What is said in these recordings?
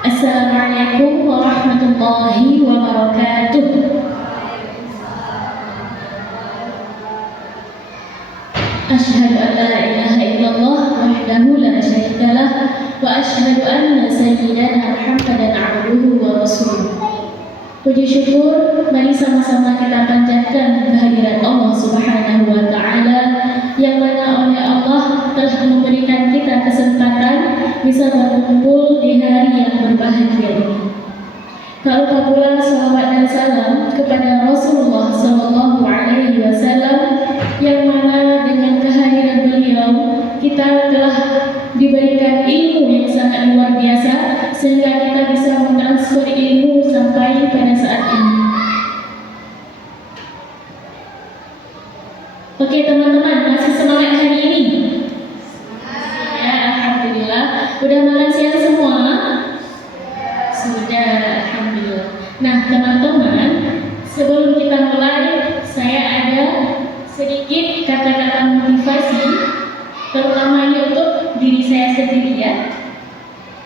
Assalamualaikum warahmatullahi wabarakatuh. Asyhadu an la ilaha illallah wahdahu la syarika lah wa asyhadu anna sayyidana Muhammadan abduhu wa rasuluh. Puji syukur mari sama-sama kita panjatkan kehadirat Allah Subhanahu wa taala yang mana oleh Allah telah memberikan kita kesempatan bisa berkumpul di hari yang berbahagia ini. Tak lupa pula salawat dan salam kepada Rasulullah sallallahu alaihi wasallam yang mana dengan kehadiran beliau kita telah diberikan ilmu yang sangat luar biasa sehingga kita bisa mentransfer ilmu sampai pada saat ini. Oke teman-teman, masih semangat hari ini? Ya, alhamdulillah. Udah makan siang semua? Sudah, alhamdulillah. Nah teman-teman, sebelum kita mulai, saya ada sedikit kata-kata motivasi, terutamanya untuk diri saya sendiri ya.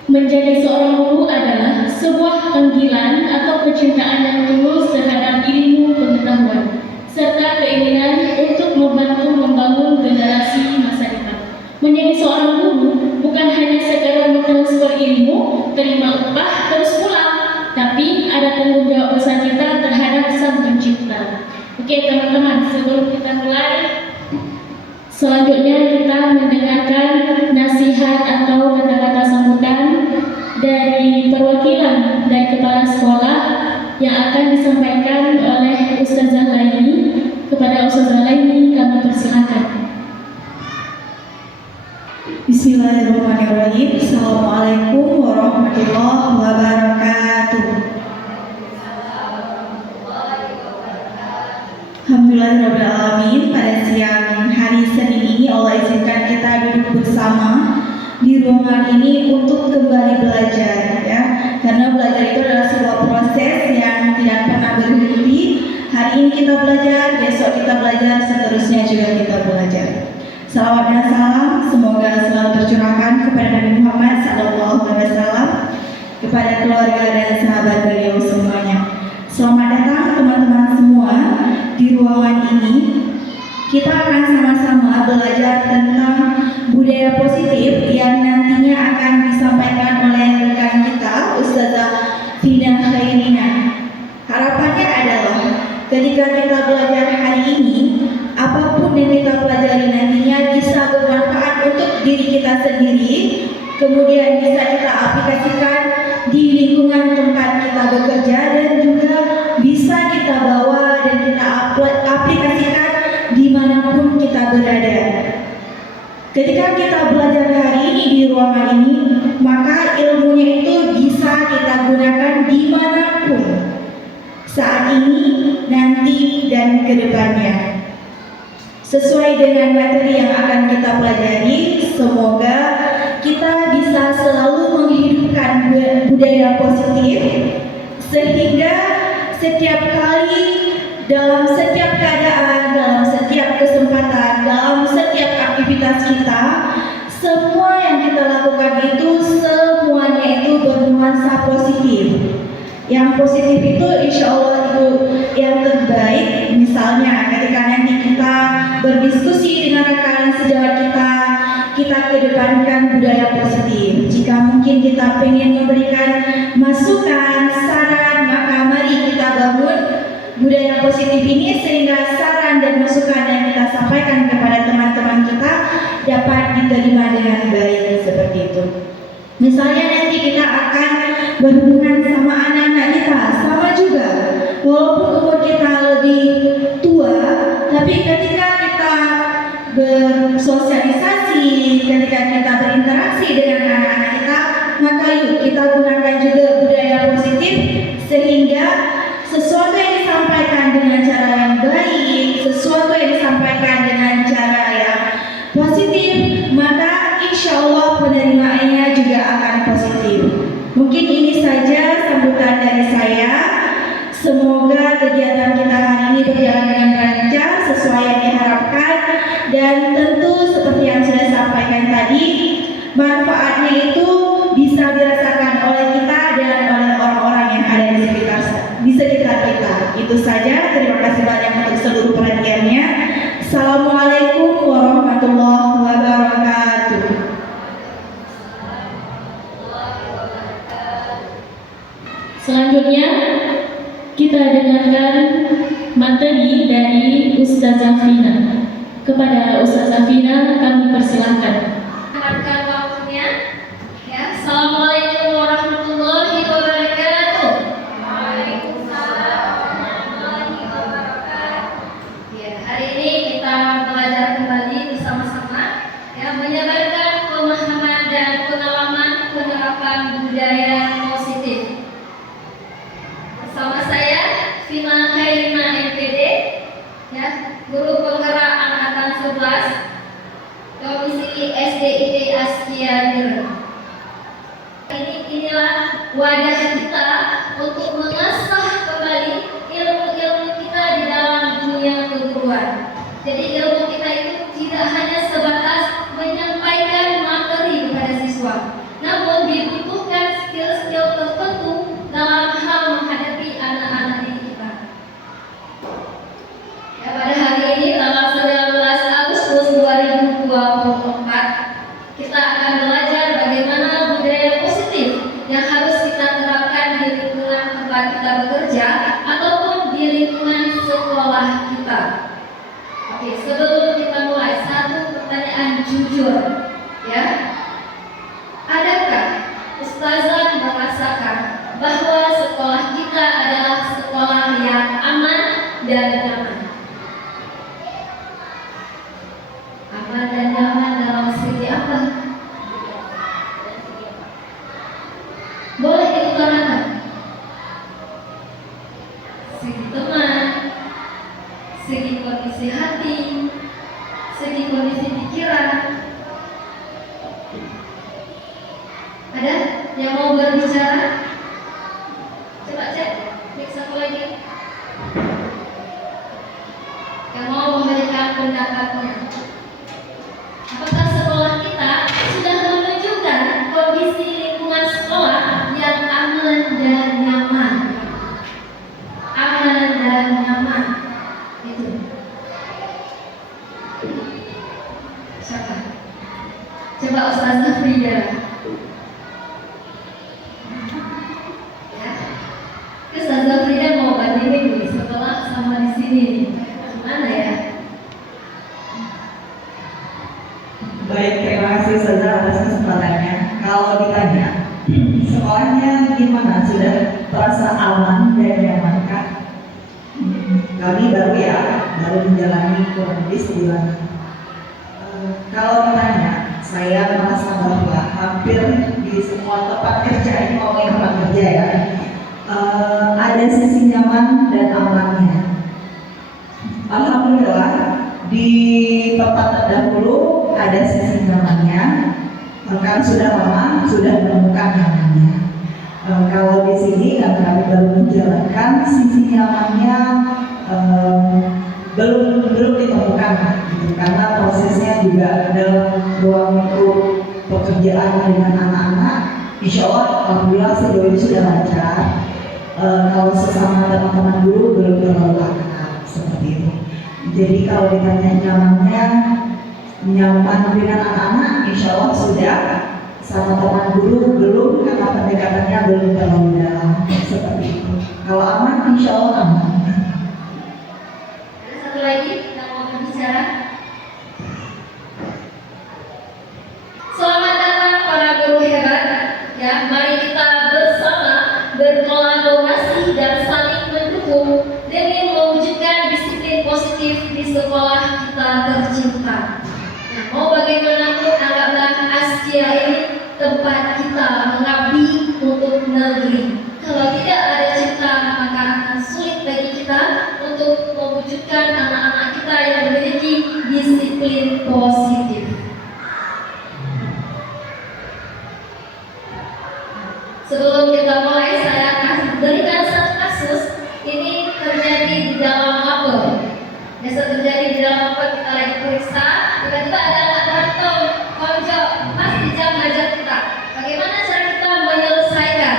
Menjadi seorang guru adalah sebuah panggilan atau kecintaan yang tulus terhadap ilmu pengetahuan serta keinginan untuk membantu membangun generasi masa depan. Menjadi seorang guru bukan hanya sekadar mentransfer ilmu, terima upah, terus pulang, tapi ada tanggung jawab besar kita terhadap Sang Pencipta. Oke teman-teman, sebelum kita mulai, selanjutnya kita mendengarkan nasihat atau kata-kata sambutan dari perwakilan dari kepala sekolah yang akan disampaikan oleh Ustazah Laini. Kepada Ustazah Laini kami persilakan. Bismillahirrahmanirrahim. Assalamualaikum warahmatullahi wabarakatuh. Alhamdulillahirrahmanirrahim. Pada siang hari Senin ini Allah izinkan kita duduk bersama di ruangan ini untuk kembali belajar ya. Karena belajar itu adalah sebuah proses yang tidak pernah berhenti. Hari ini kita belajar, besok kita belajar, seterusnya juga kita belajar. Salawat dan salam semoga selalu tercurahkan kepada Nabi Muhammad SAW, kepada keluarga dan sahabat beliau semuanya. Selamat datang teman-teman semua di ruangan ini. Kita akan sama-sama belajar tentang budaya positif yang nantinya akan disampaikan oleh rekan kita, Ustazah Fina Khairina. Harapannya adalah ketika kita belajar hari ini, apapun yang kita pelajari nantinya bisa bermanfaat untuk diri kita sendiri, kemudian bisa kita aplikasikan di lingkungan tempat kita bekerja dan juga bisa kita bawa dan kita aplikasikan dimanapun kita berada. Ketika kita belajar hari ini di ruangan ini, maka ilmunya itu bisa kita gunakan dimanapun, saat ini, nanti, dan kedepannya. Sesuai dengan materi yang akan kita pelajari, semoga kita bisa selalu menghidupkan budaya positif sehingga setiap kali, dalam setiap keadaan, dalam setiap kesempatan, dalam setiap aktivitas kita, semua yang kita lakukan itu semuanya itu bernuansa positif. Yang positif itu insya Allah itu yang terbaik. Misalnya ketika nanti kita berdiskusi dengan rekan sejawat kita kedepankan budaya positif. Jika mungkin kita ingin memberikan masukan, saran, maka mari kita bangun budaya positif ini sehingga saran dan masukan yang kita sampaikan kepada teman-teman kita dapat diterima dengan baik seperti itu. Misalnya nanti kita akan berhubungan sama anak-anak kita, sama juga. Walaupun umur kita lebih tua, tapi ketika kita bersosialisasi, ketika kita berinteraksi dengan anak-anak kita, maka yuk kita gunakan juga budaya positif sehingga sesuatu yang disampaikan dengan cara yang baik, sesuatu yang disampaikan dengan cara yang positif, maka insya Allah penerimaannya juga akan positif. Mungkin ini saja sambutan dari saya. Semoga kegiatan kita hari ini berjalan dengan lancar sesuai yang diharapkan, dan tentu seperti yang sudah sampaikan tadi, manfaatnya itu bisa dirasakan oleh kita dan oleh orang-orang yang ada di sekitar kita. Itu saja. Terima kasih banyak untuk seluruh perhatiannya. Assalamualaikum warahmatullahi wabarakatuh. Selanjutnya kita dengarkan materi dari Ustazah Fina. Kepada Ustazah Fina kami persilahkan. Dengarkan waktunya. Ya, Assalamualaikum warahmatullahi wabarakatuh. Waalaikumsalam warahmatullahi wabarakatuh. Ya, hari ini kita belajar kembali bersama-sama ya, menyebarkan pemahaman dan pengalaman penerapan budaya positif. Bersama saya Fina Khairina MPD, ya, guru penggerak angkatan 11 Komisi SDIT Askia Biren. Inilah wadah kita untuk mengasah kembali ilmu-ilmu kita di dalam dunia keguruan. Jadi ilmu kita itu tidak hanya sebatas menyampaikan materi kepada siswa, namun dibutuhkan skill-skill tertentu dalam hal menghadapi anak-anak didik kita. Ya, pada hari ini tanggal 19 Agustus 2024 kita akan belajar bagaimana budaya positif yang harus kita terapkan di lingkungan tempat kita bekerja ataupun di lingkungan sekolah kita. Oke, sebelum kita mulai, satu pertanyaan jujur, ya. Adakah Ustazah merasakan bahwa sekolah kita adalah sekolah yang aman dan nyaman? Aman dan nyaman dalam segi apa? Boleh diutarakan? Segi teman, segi kondisi hati, segi kondisi pikiran. Ada yang mau berbicara? Coba cek, cek satu lagi. Yang mau memberikan pendapatnya. Apakah sekolah kita sudah menunjukkan kondisi lingkungan sekolah yang aman dan nyaman? Aman dan nyaman. Itu. Siapa? Coba Ustazah Frida. Ya. Ustazah Frida mau bandingin nih sekolah sama di sini. Gimana ya? Baik, terima kasih Ustazah atas kesempatannya. Kalau ditanya, sekolahnya gimana? Sudah terasa aman dan nyaman kah? Kami baru menjalani kurang lebih sebulan. Kalau ditanya, saya merasa bahwa hampir di semua tempat kerja, ini ngomongin tempat kerja ya, ada sisi nyaman dan amannya. Alhamdulillah, di tempat terdahulu ada sisi nyamannya, kan sudah lama sudah menemukan nyamannya. Kalau di sini kami baru menjalankan sisi nyamannya, belum ditemukan gitu, karena prosesnya juga dalam ruang lingkup pekerjaan dengan anak-anak. Insya Allah, alhamdulillah sejauh ini sudah lancar. Kalau sesama teman-teman guru belum terlalu akrab seperti itu. Jadi kalau ditanya nyamannya, nyaman dengan anak-anak, insya Allah sudah. Sama teman guru belum, karena pendekatannya belum terlalu dalam seperti itu. Kalau aman, insya Allah aman. Ada satu lagi yang mau berbicara. Selamat datang para guru hebat. Ya, mari kita bersama berkolaborasi dan saling mendukung demi mewujudkan disiplin positif di sekolah kita tercinta. Nah, mau bagaimanapun anggaplah Askia ini tempat kita mengabdi untuk negeri. Kalau tidak ada cinta, maka akan sulit bagi kita untuk mewujudkan anak-anak kita yang memiliki disiplin positif. Sebelum kita mulai, saya akan berikan satu kasus. Ini terjadi di dalam mapel. Biasa terjadi di dalam mapel, kita lagi periksa, tiba-tiba ada anak rantau konjok pas di jam ngajar kita. Bagaimana cara kita menyelesaikan?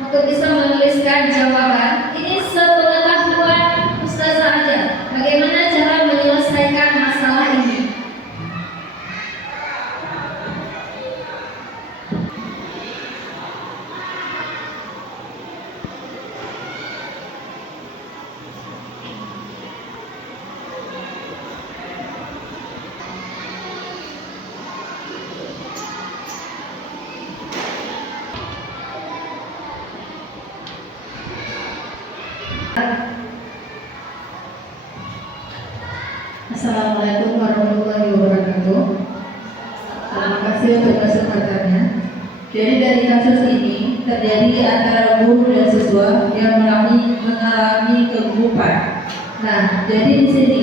untuk bisa menuliskan jawaban. Ini sepengetahuan Ustazah aja. Bagaimana cara menyelesaikan masalah ini? Assalamualaikum warahmatullahi wabarakatuh. Terima kasih untuk kesempatannya. Jadi dari kasus ini terjadi antara guru dan siswa yang mengalami kegugupan. Nah, jadi di sini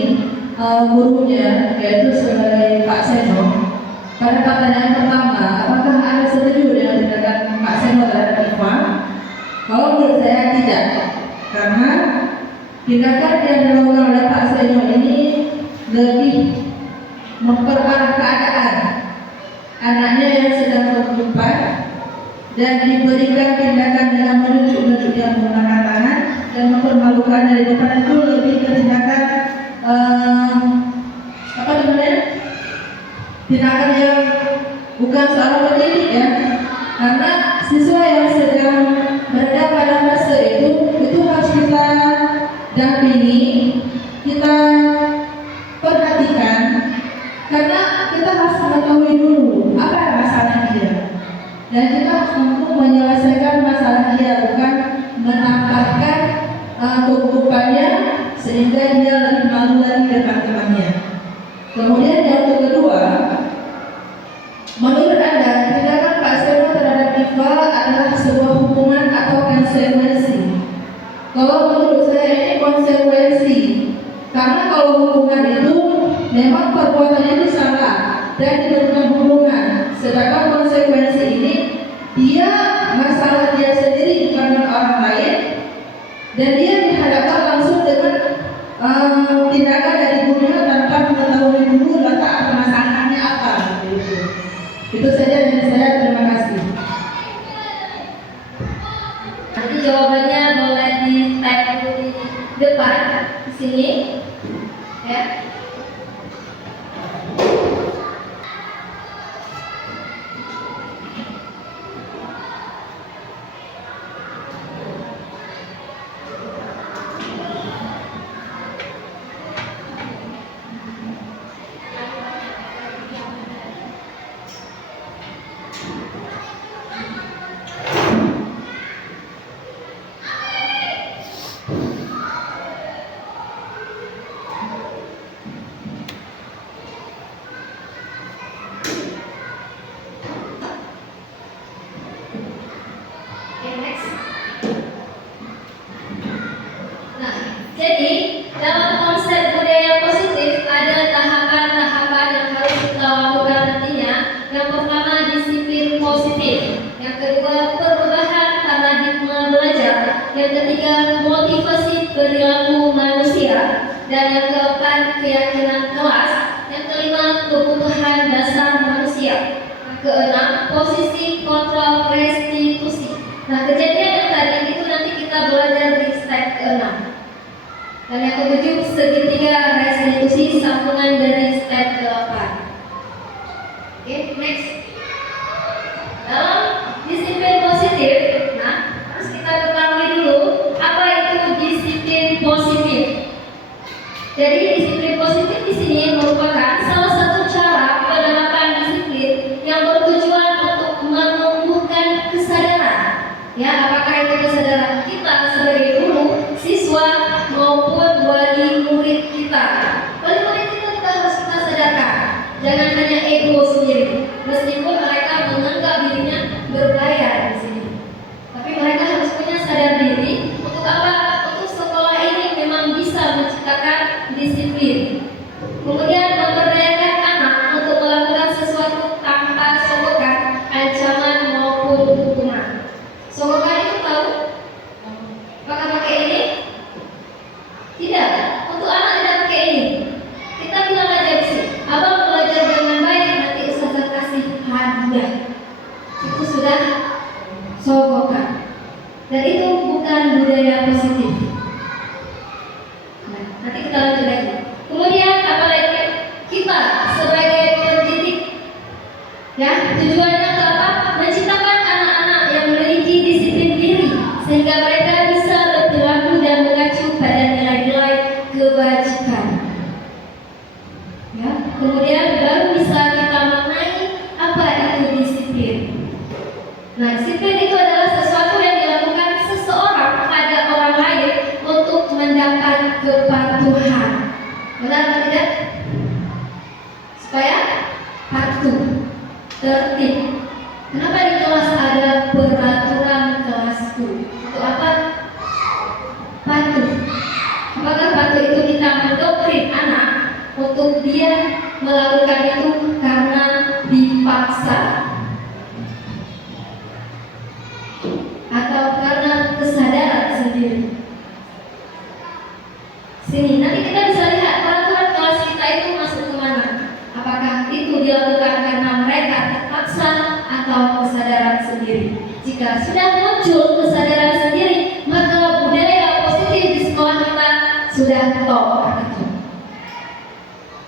gurunya yaitu sebagai Pak Seno, pada pertanyaan pertama, apakah Anda setuju dengan tindakan Pak Seno terhadap Iva? Kalau menurut saya tidak, karena tindakan yang dilakukan oleh Pak Seno ini lebih memperparah keadaan anaknya yang sedang kegugupan dan diberikan tindakan dengan menunjuk-nunjuk yang menggunakan tangan dan mempermalukan dari depan. Itu lebih ke tindakan tindakan yang bukan seorang pendidik ya, karena siswa yang sedang berada pada fase itu harus kita dampingi, kita perhatikan, karena kita harus mengetahui dulu apa masalah dia dan kita harus mampu menyelesaikan masalah dia, bukan menambahkan kegugupannya sehingga dia lebih malu lagi depan temannya. Kemudian yang kedua, menurut Anda tindakan Pak Seno terhadap Iva adalah sebuah hukuman atau konsekuensi? Kalau menurut saya ini konsekuensi, karena kalau hukuman itu memang perbuatannya itu salah dan diberikan hukuman, sedangkan konsekuensi ini dia masalah dia sendiri bukan dengan orang lain, dan dia dihadapkan langsung dengan tindakan dari gurunya tanpa mengetahui dulu letak permasalahannya apa. Itu saja dari saya, terima kasih. Nanti jawabannya boleh di tag di depan di sini, ya. Nah, jadi dalam konsep budaya positif ada tahapan-tahapan yang harus kita lakukan nantinya. Yang pertama disiplin positif, yang kedua perubahan paradigma belajar, yang ketiga motivasi perilaku manusia, dan yang keempat keyakinan kelas, yang kelima kebutuhan dasar manusia, yang keenam posisi kontrol restitusi. Nah, kejadian yang tadi itu nanti kita belajar di slide ke-6. Dan yang ketujuh segitiga restitusi sambungan dari slide ke-8. Oke, next. Dalam disiplin positif, nah harus kita ketahui dulu apa itu disiplin positif. Jadi disiplin positif di sini merupakan salah satu cara penerapan disiplin yang bertujuan untuk menumbuhkan kesadaran. Ya, apakah itu kesadaran kita sebagai guru, siswa, maupun wali murid kita. Wali murid itu kita harus kita sadarkan, jangan hanya ego sendiri. Meskipun mereka menganggap dirinya berbayar di sini, tapi mereka harus punya sadar diri untuk apa? Untuk sekolah ini memang bisa menciptakan disiplin. Kemudian memberdayakan anak untuk melakukan sesuatu tanpa sogokan, ancaman maupun hukuman. Sogokan itu tahu? Pakai ini? Tidak. Untuk anak tidak pakai ini. Kita bilang aja sih, abang belajar dengan baik, nanti Ustazah kasih hadiah. Itu sudah sogokan. Dan itu bukan budaya positif. Nah, nanti kita lanjut lagi. Kemudian apalagi kita sebagai pendidik, ya, tujuannya untuk apa? Menciptakan anak-anak yang memiliki disiplin diri sehingga mereka bisa berperilaku dan mengacu pada nilai-nilai kebajikan. Ya, kemudian baru bisa kita maknai apa itu disiplin. Nah, disiplin itu adalah sesuatu yang dilakukan seseorang pada orang lain untuk mendapat kepatuhan. Benar atau tidak? Supaya patuh, tertib. Kenapa di kelas ada peraturan kelasku? Untuk apa? Patuh. Apakah patuh itu kita mendoktrin anak untuk dia melakukan itu karena dipaksa atau karena kesadaran sendiri? Sini, nanti kita bisa lihat peraturan kelas kita itu masuk kemana. Apakah itu dilakukan karena mereka terpaksa atau kesadaran sendiri? Jika sudah muncul kesadaran sendiri, maka budaya positif di sekolah kita sudah top.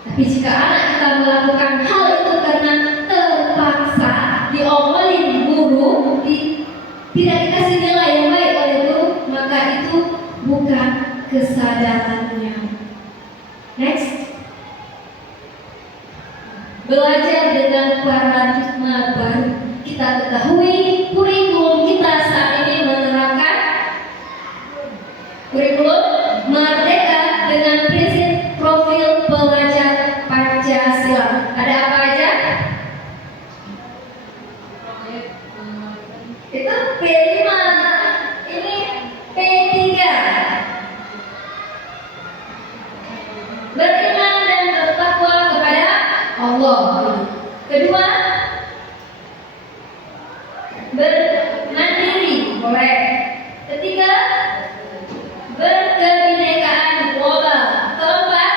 Tapi jika anak kita melakukan hal itu karena terpaksa, diomelin guru, tidak dikasih nilai yang baik oleh guru, maka itu bukan kesadarannya. Next. Belajar dengan paradigma baru. Kita ketahui kurikulum kita saat ini menerapkan kurikulum merdeka dengan prinsip profil pelajar Pancasila. Ada apa aja? Itu P5, ini P3. Beriman dan bertakwa kepada Allah. Kedua, bermandiri, boleh. Ketiga, berkebinekaan global. Keempat,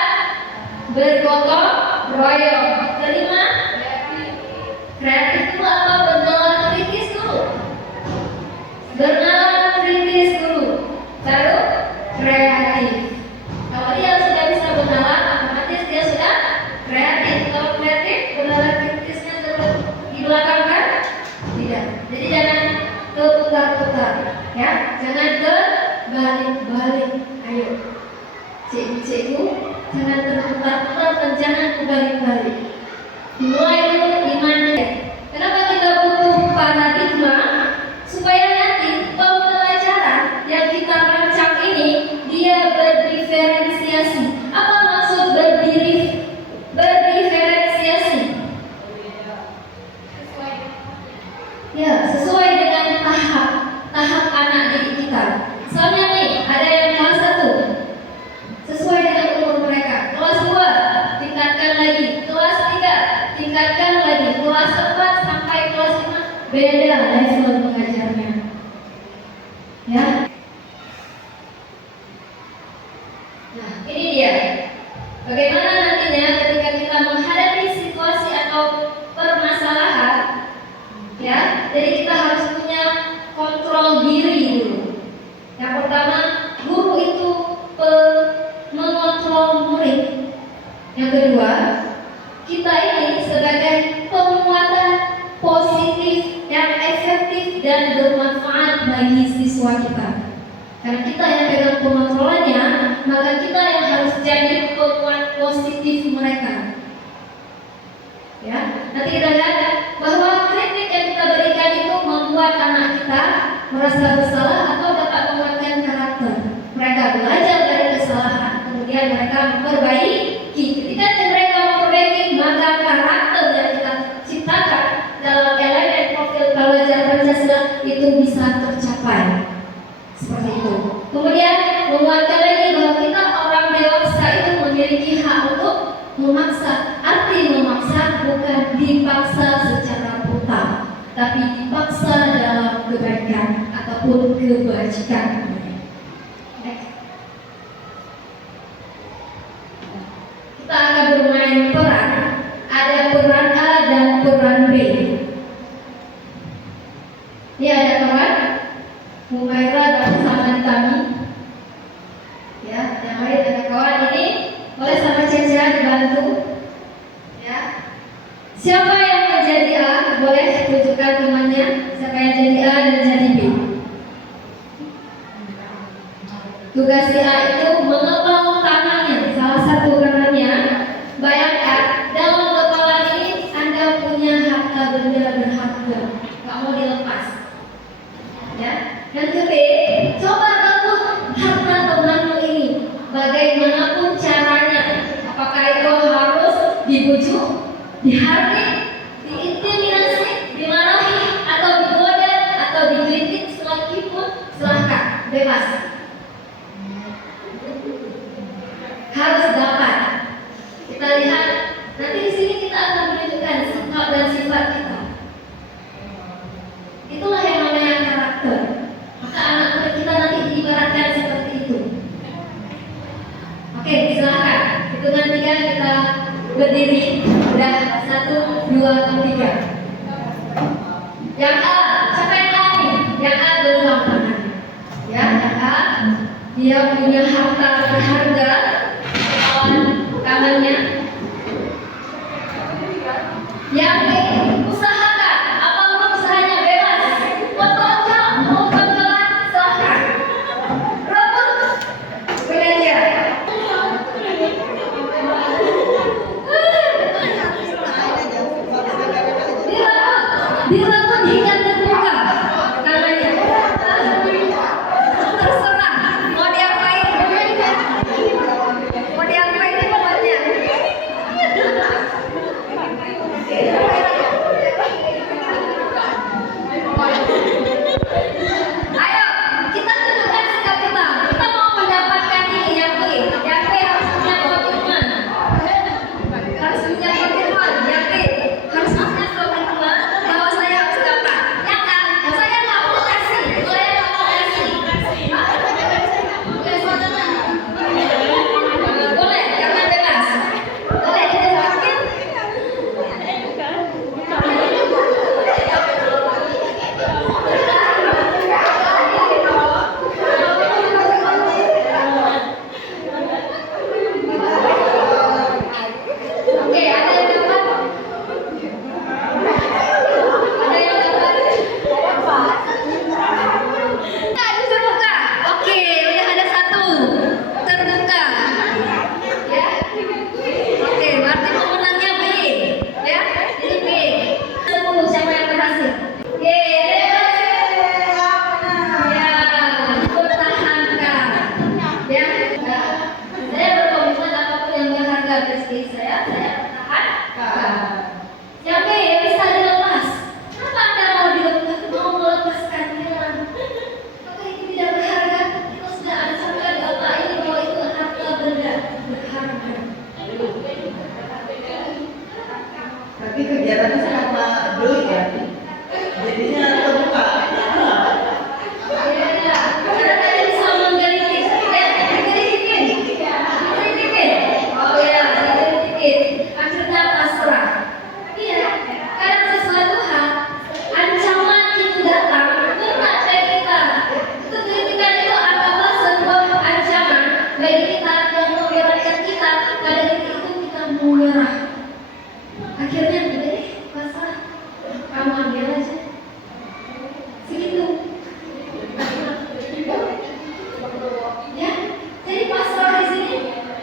bergotong royong. Kelima, kreatif itu apa? Bernalar kritis dulu. Bernalar kritis dulu. Baru kreatif. Kalau dia sudah bisa bernalar, otomatis dia sudah kreatif. Kalau kreatif, bernalar kritisnya terus di belakang kan? Tidak. Jadi jangan keputar-putar, ya. Jangan terbalik-balik. Ayo, cikgu, jangan terputar-putar dan jangan terbalik-balik. Dimulai dulu dimana? Kenapa kita butuh paradigma? Supaya nanti pembelajaran yang kita rancang ini dia berdiferensiasi. Apa maksud berdiferensiasi? Ya, sesuai dengan tahap anak didik kita. Soalnya nih, ada yang kelas 1 sesuai dengan umur mereka. Kelas 2 tingkatkan lagi. Kelas 3 tingkatkan lagi. Kelas 4 sampai kelas 5 beda level mengajarnya. Ya. Nah, ini dia. Bagaimana nantinya ketika kita menghadapi situasi atau permasalahan, ya, jadi kita harus punya kontrol diri dulu. Yang pertama, guru itu mengontrol murid. Yang kedua, kita ini sebagai penguatan positif yang efektif dan bermanfaat bagi siswa kita. Karena kita yang pegang pengontrolannya, maka kita yang harus jadi penguat positif mereka. Ya, nanti kita lihat bahwa kritik yang kita berikan itu membuat anak kita merasa bersalah atau dapat menguatkan karakter. Mereka belajar dari kesalahan, kemudian mereka memperbaiki. Ketika mereka memperbaiki, maka karakter yang kita ciptakan dalam elemen profil pelajar Pancasila itu bisa tercapai. Seperti itu. Kemudian menguatkan lagi bahwa kita orang dewasa itu memiliki hak untuk memaksa. Arti memaksa bukan dipaksa secara brutal, tapi dipaksa dalam kebaikan ataupun kebajikan. Kita akan bermain peran. Ada peran A dan peran B. Ini ada peran Humaira Tugas si A itu mengepal tangannya, salah satu tangannya. Bayangkan dalam kepalan ini Anda punya harta benda berharga, nggak mau dilepas. Ya. Yang kedua, coba rebut harta temanmu ini. Bagaimanapun caranya, apakah itu harus dibujuk, dihardik, diintimidasi, dimarahi, atau digoda, atau digelitik sekalipun, silahkan, bebas. Harus dapat. Kita lihat nanti di sini kita akan menunjukkan sikap dan sifat kita. Itulah yang namanya karakter. Maka anak kita nanti diibaratkan seperti itu. Oke, silakan. Hitungan 3 kita berdiri. Udah 1, 2, 3. Yang A, siapa yang A nih? Yang A genggam tangannya. Ya, yang A, dia punya harta berharga. Tangannya. Yang B, usahakan. Apapun usahanya bebas. Mau tonjol, mau tonjolan, silahkan. Rebut, belajar. Direbut hingga terbuka tangannya. Terserah mau diapain. Mau diapain tempatnya. Ayo, kita tunjukkan sikap kita. Kita mau mendapatkan ini yang B. Yang B harus punya komitmen. Harus punya komitmen. Yang B harus punya komitmen bahwa saya harus dapat. Yang A, saya nggak mau kasih. Saya nggak mau kasih. Boleh, karena bebas. Boleh ditunjukin. Oke, ada yang dapat? Ada yang dapat? Nah, itu terbuka. Oke, udah ada 1 terbuka. Ya. Oke, berarti pemenangnya B. Ya, ini B. 10, siapa yang berhasil? Oke, ada yang berhasil. Ya, pertahankan. Ya, saya berkomitmen apapun yang berharga bagi saya pertahankan. Yang B, yang bisa dilepas. Kenapa Anda mau melepaskannya? Apakah itu tidak berharga? Itu sudah ada sampai di otak ini bahwa itu harta benda berharga. Tapi kegiatannya sama doi ya. Jadinya terbuka. Ya, karena tadi bisa menggelitik. Menggelitik. Oh ya, menggelitik. Akhirnya pasrah. Iya, kadang sesuatu hal, ancaman itu datang, kena dari kita. Itu kritikan itu adalah sebuah ancaman bagi kita yang mengiratkan kita. Pada titik itu kita menyerah. Akhirnya udah deh, pasrah. Kamu ambil aja. Segitu. Ya, jadi pasrah di sini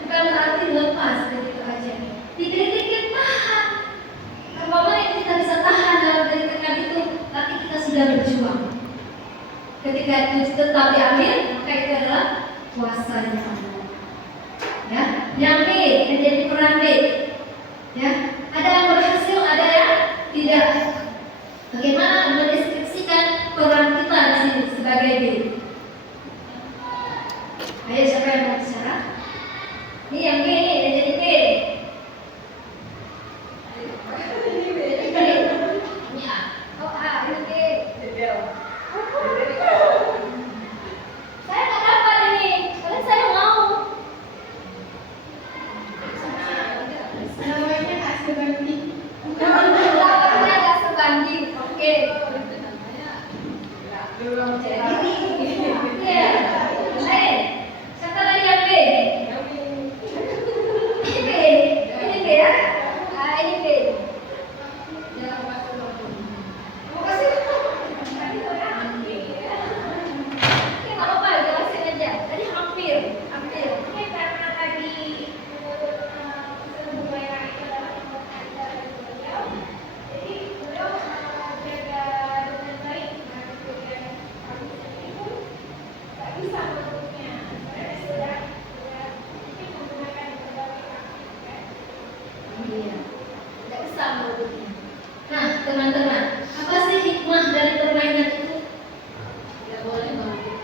bukan berarti lepas begitu aja. Dikritikin tahan. Apapun yang kita bisa tahan dalam kritikan itu, tapi kita sudah berjuang. Ketika itu tetap diambil, maka itu adalah kuasanya Allah. Ya, yang B, yang jadi peran B. Ya, ada yang berhasil, ada yang tidak. Bagaimana mendeskripsikan peran kita di sini sebagai B? Ayo, siapa yang mau bicara? Ini yang B, yang jadi B. Ini A. Oh, A, ini B. Saya nggak dapat ini, karena saya mau. Namanya nggak sebanding. Dapatnya nggak sebanding. Oke. Jadi, iya. Siapa tadi yang B? bisa menurutnya. Saya sudah menggunakan berbagai aplikasi. Iya, nggak bisa menurutnya. Nah, teman-teman, apa sih hikmah dari permainan itu? Nggak boleh menurut.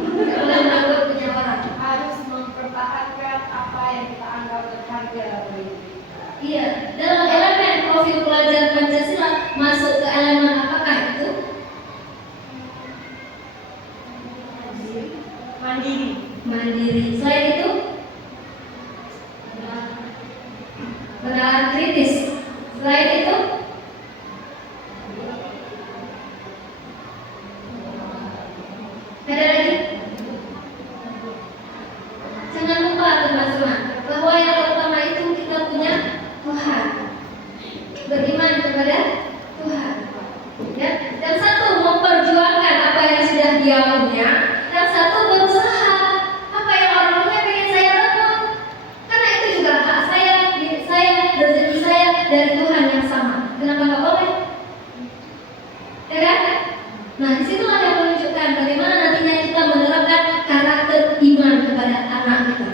Nggak boleh menurut punya orang. Harus mempertahankan apa yang kita anggap berharga. Iya, dalam elemen profil pelajar Pancasila masuk ke elemen apakah itu? Mandiri. Selain itu, penalaran kritis. Selain itu, ada lagi? Jangan lupa teman-teman bahwa yang pertama itu kita punya Tuhan, beriman kepada Tuhan. Ya, dan satu memperjuangkan apa yang sudah dia punya, dan satu berusaha apa yang orang punya pengen saya dapat. Karena itu juga hak saya, milik saya, rezeki saya dari Tuhan yang sama. Kenapa nggak boleh? Ya kan? Nah, disitulah yang menunjukkan bagaimana nantinya kita menerapkan karakter iman kepada anak kita.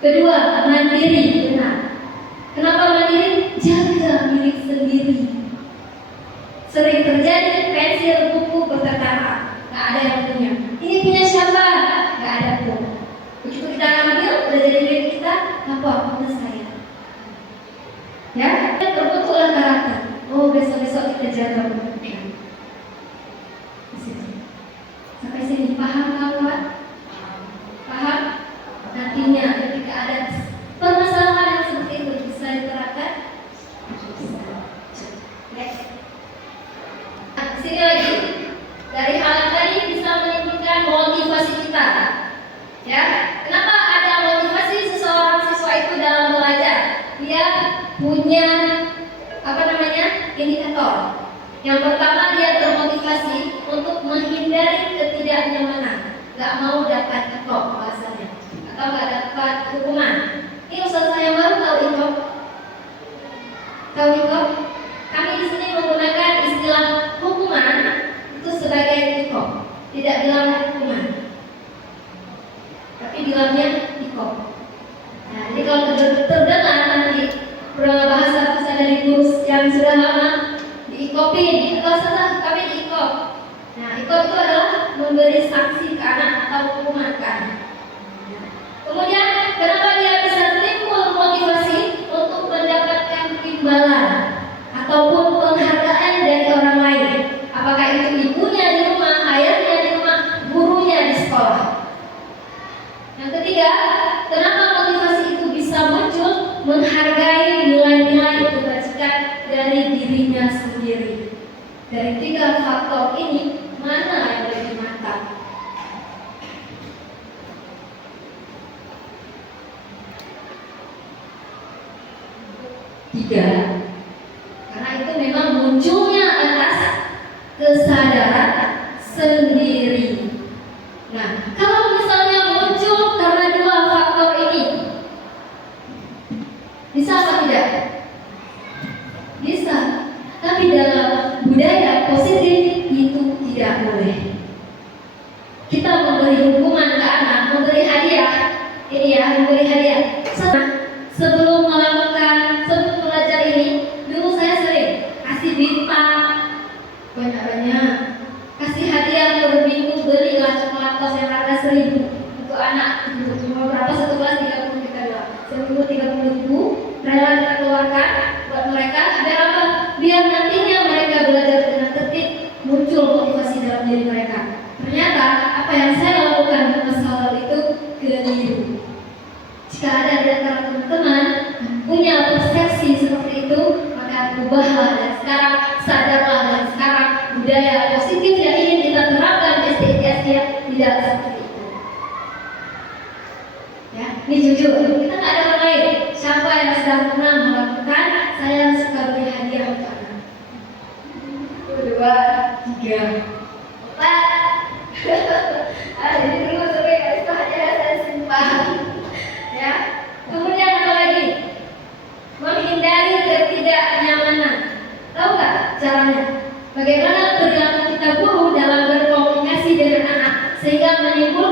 Kedua, mandiri, benar. Kenapa mandiri? Jaga milik sendiri. Sering terjadi pensil, buku bertertahan, nggak ada yang punya. Ini punya siapa? Nggak ada pun. Begitu kita ambil, udah jadi milik kita, lapor punya saya. Ya, terbentuklah karakter. Oh, besok-besok kita jaga pendidikan. Sampai sini paham kawan? Paham? Nantinya ketika ada permasalahan yang seperti itu bisa diterapkan. Nah, sini lagi dari hal yang tadi bisa menimbulkan motivasi kita. Ya, kenapa ada motivasi seseorang siswa itu dalam belajar? Dia punya indikator. Yang pertama, dia termotivasi untuk menghindari ketidaknyamanan, nggak mau dapat ikop bahasanya, atau nggak dapat hukuman. Ini ustaz saya baru tahu ikop. Tahu ikop? Kami di sini menggunakan istilah hukuman itu sebagai ikop, tidak bilang hukuman, tapi bilangnya ikop. Nah, jadi kalau terdengar nanti bahasa dari guru yang sudah lama diikopin, atau salah kami diikop. Nah, ikop itu adalah memberi sanksi ke anak atau hukuman ke anak. Kemudian, kenapa dia bisa timbul motivasi untuk mendapatkan imbalan ataupun penghargaan dari orang lain? Apakah itu ibunya di rumah, ayahnya di rumah, gurunya di sekolah? Yang ketiga, kenapa motivasi itu bisa muncul? Menghargai nilai-nilai kebajikan dari dirinya sendiri. Dari tiga faktor ini, mana yang lebih mantap? Tiga. Karena itu memang munculnya atas kesadaran sendiri. Nah, kalau misalnya muncul karena dua faktor ini, bisa atau tidak? Bisa. Tapi dalam budaya positif itu tidak boleh. Kita memberi hukuman ke anak, memberi hadiah. Ini ya, memberi hadiah. Sebelum belajar ini, dulu saya sering kasih bintang banyak-banyak, kasih hadiah per minggu, belilah coklat tos yang harga 1.000 untuk anak. Cuma berapa satu kelas 30 kita bilang, seminggu 30.000 rela kita keluarkan buat mereka. Biar apa? Biar nantinya mereka belajar dengan tertib, muncul motivasi dalam diri mereka. Ternyata apa yang saya lakukan di masa lalu itu keliru. Jika ada di antara teman-teman punya persepsi seperti itu, maka ubahlah dan sekarang, sadarlah dan sekarang budaya positif yang ingin kita terapkan di STIS-nya tidak seperti itu. Ya, ini jujur, kita nggak ada orang lain. Siapa yang sedang pernah melakukan, saya suka beri hadiah untuk anak. 2, 3, 4. Jadi dulu sering itu hadiah saya simpan. Ya. Kemudian apa lagi? Menghindari ketidaknyamanan. Tahu nggak caranya? Bagaimana perilaku kita guru dalam berkomunikasi dengan anak sehingga menimbulkan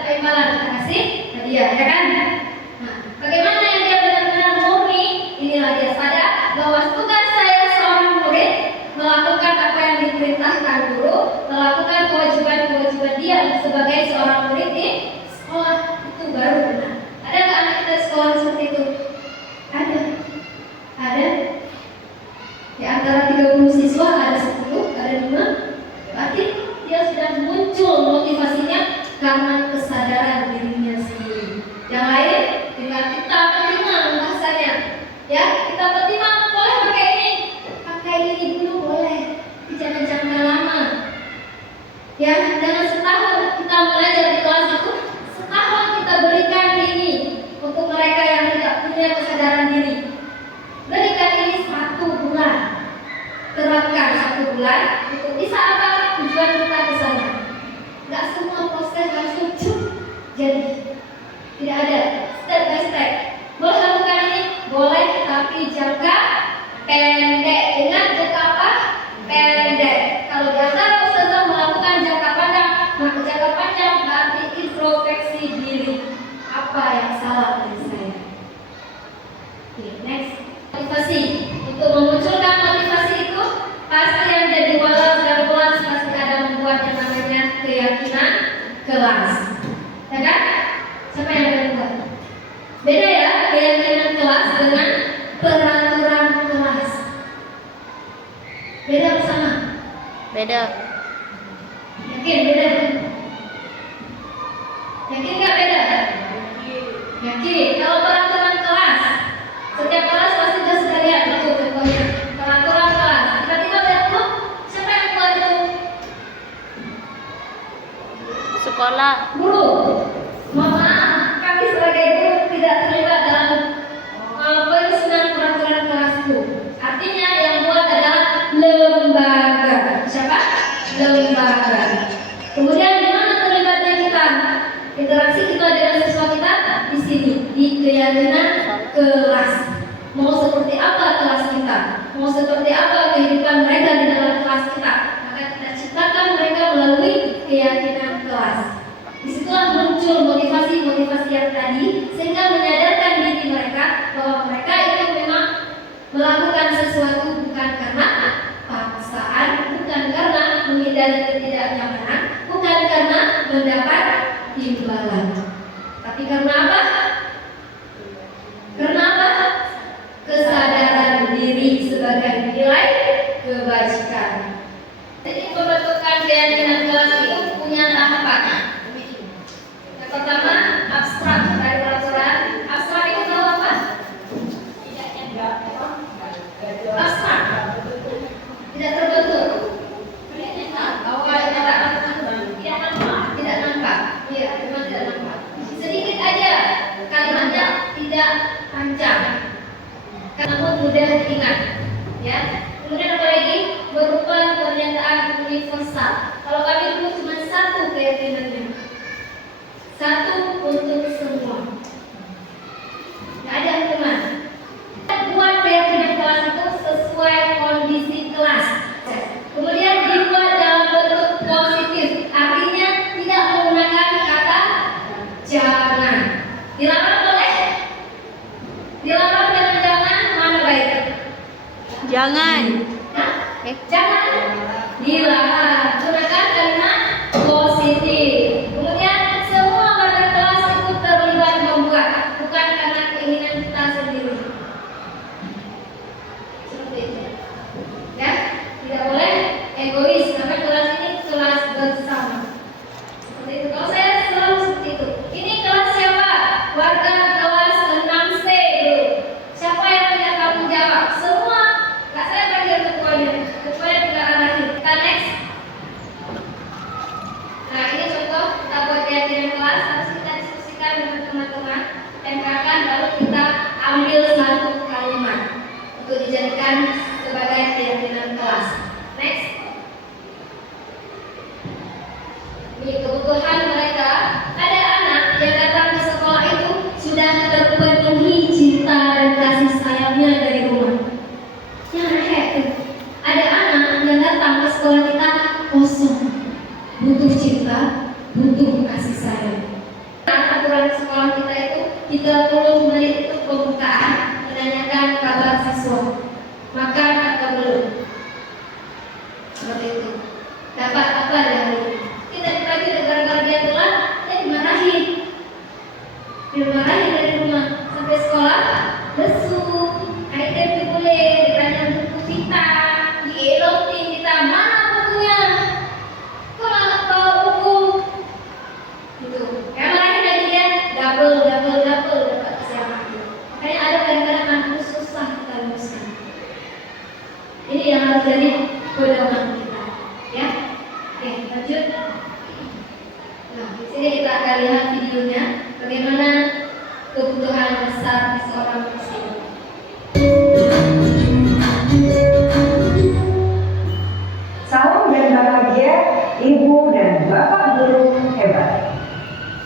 dapat imbalan, kita kasih hadiah, ya kan? Nah, bagaimana yang dia benar-benar murni? Inilah dia sadar bahwa tugas saya seorang murid melakukan apa yang diperintahkan guru, melakukan kewajiban-kewajiban dia sebagai seorang murid di sekolah, itu baru benar. Ada nggak anak kita di sekolah seperti itu? Ada. Ada. Di antara 30 siswa ada 10, ada 5. Berarti dia sudah muncul motivasinya karena kesadaran dirinya sendiri. Yang lain, dengan kita pertimbang bahasanya, ya kita pertimbang boleh pakai ini dulu boleh, jangan lama. Ya, jangan setahun kita belajar di kelas itu, setahun kita berikan ini untuk mereka yang tidak punya kesadaran diri. Berikan ini 1 bulan, terapkan 1 bulan untuk bisa apa tujuan kita ke sana. Nggak semua proses langsung jadi, tidak ada step by step. Boleh lakukan ini, boleh, tapi jangka pendek. Ingat jangka apa? Pendek. Kalau di antara ustazah melakukan jangka panjang, maka jangka panjang berarti introspeksi diri. Apa yang salah dari saya? Oke, next. Motivasi. Untuk memunculkan motivasi itu, pasti yang jadi walau dan kelas pasti ada membuat yang namanya keyakinan kelas. Ya kan? Siapa yang akan buat? Beda ya, keyakinan kelas dengan peraturan kelas. Beda apa sama? Beda. Yakin beda? Yakin nggak beda? Yakin. Kalau peraturan kelas, setiap kelas pasti sudah lihat itu contohnya. Peraturan kelas. Tiba-tiba lihat tuh, siapa yang buat itu? Sekolah. Guru. Mohon maaf, kami sebagai guru tidak terlibat dalam penyusunan peraturan kelas itu. Artinya yang buat adalah lembaga. Siapa? Lembaga. Kemudian di mana terlibatnya kita? Interaksi kita dengan siswa kita di sini, di keyakinan kelas. Mau seperti apa kelas kita? Mau seperti apa kehidupan mereka di dalam kelas kita? Maka kita ciptakan mereka melalui keyakinan kelas. Disitulah muncul motivasi-motivasi yang tadi, sehingga menyadarkan diri mereka bahwa mereka itu memang melakukan sesuatu bukan karena paksaan, bukan karena menghindari ketidaknyamanan, bukan karena mendapat imbalan, tapi karena apa? Karena apa? Kesadaran diri sebagai nilai kebajikan. Jadi pembentukan keyakinan kelas itu punya tahapan. Yang pertama, abstrak dari peraturan. Abstrak itu tahu apa? Abstrak, tidak terbentuk. Tidak nampak. Iya, memang tidak nampak. Sedikit aja kalimatnya tidak panjang, namun mudah diingat. Ya. Kemudian apa lagi? Berupa pernyataan universal. Kalau kami dulu cuma 1 keyakinannya, 1 untuk semua. Tidak ada teman. Buat keyakinan kelas itu sesuai kondisi kelas. Kemudian dibuat dalam bentuk positif, artinya tidak menggunakan kata jangan. Dilarang boleh? Dilarang dan jangan mana baik? Jangan. Nah, jangan. Dilarang. Gunakan kalimat positif. Kemudian semua warga kelas itu terlibat membuat, bukan karena keinginan kita sendiri. Seperti itu. Ya, tidak boleh egois. Karena kelas ini kelas bersama. Seperti itu. Kalau saya selalu seperti itu. Ini kelas siapa? Warga kelas 6C. Siapa yang punya tanggung jawab? Semua. Nggak saya panggil ketuanya. Ketuanya tidak arahin. Kita next. Nah, ini contoh kita buat keyakinan kelas. Harus kita diskusikan dengan teman-teman. Tempelkan, baru kita ambil 1 kalimat untuk dijadikan sebagai keyakinan kelas. Next. Ini kebutuhan mereka. Ada anak yang datang ke sekolah itu sudah terpenuhi cinta dan kasih sayangnya dari rumah. Yang aneh itu, ada anak yang datang ke sekolah kita kosong, butuh cinta, butuh kasih sayang. 30 menit itu pembukaan, menanyakan kabar siswa, makan atau belum. Seperti itu. Dapat apa dari hari ini? Kita dipanggil gara-gara dia telat, kita dimarahin. Dimarahin dari rumah sampai sekolah, lesu, hari tempe boleh, ditanya buku kita, dielotin kita, mana bukunya? Kok nggak bawa buku? Gitu. Yang marahin lagi dia, double dapat siapa? Makanya ada kadang-kadang anak susah kita luluskan. Ini yang harus jadi pedoman kita, ya. Oke, lanjut. Nah, di sini kita akan lihat videonya bagaimana kebutuhan dasar seorang muslim. Salam dan bahagia ibu dan bapak guru hebat.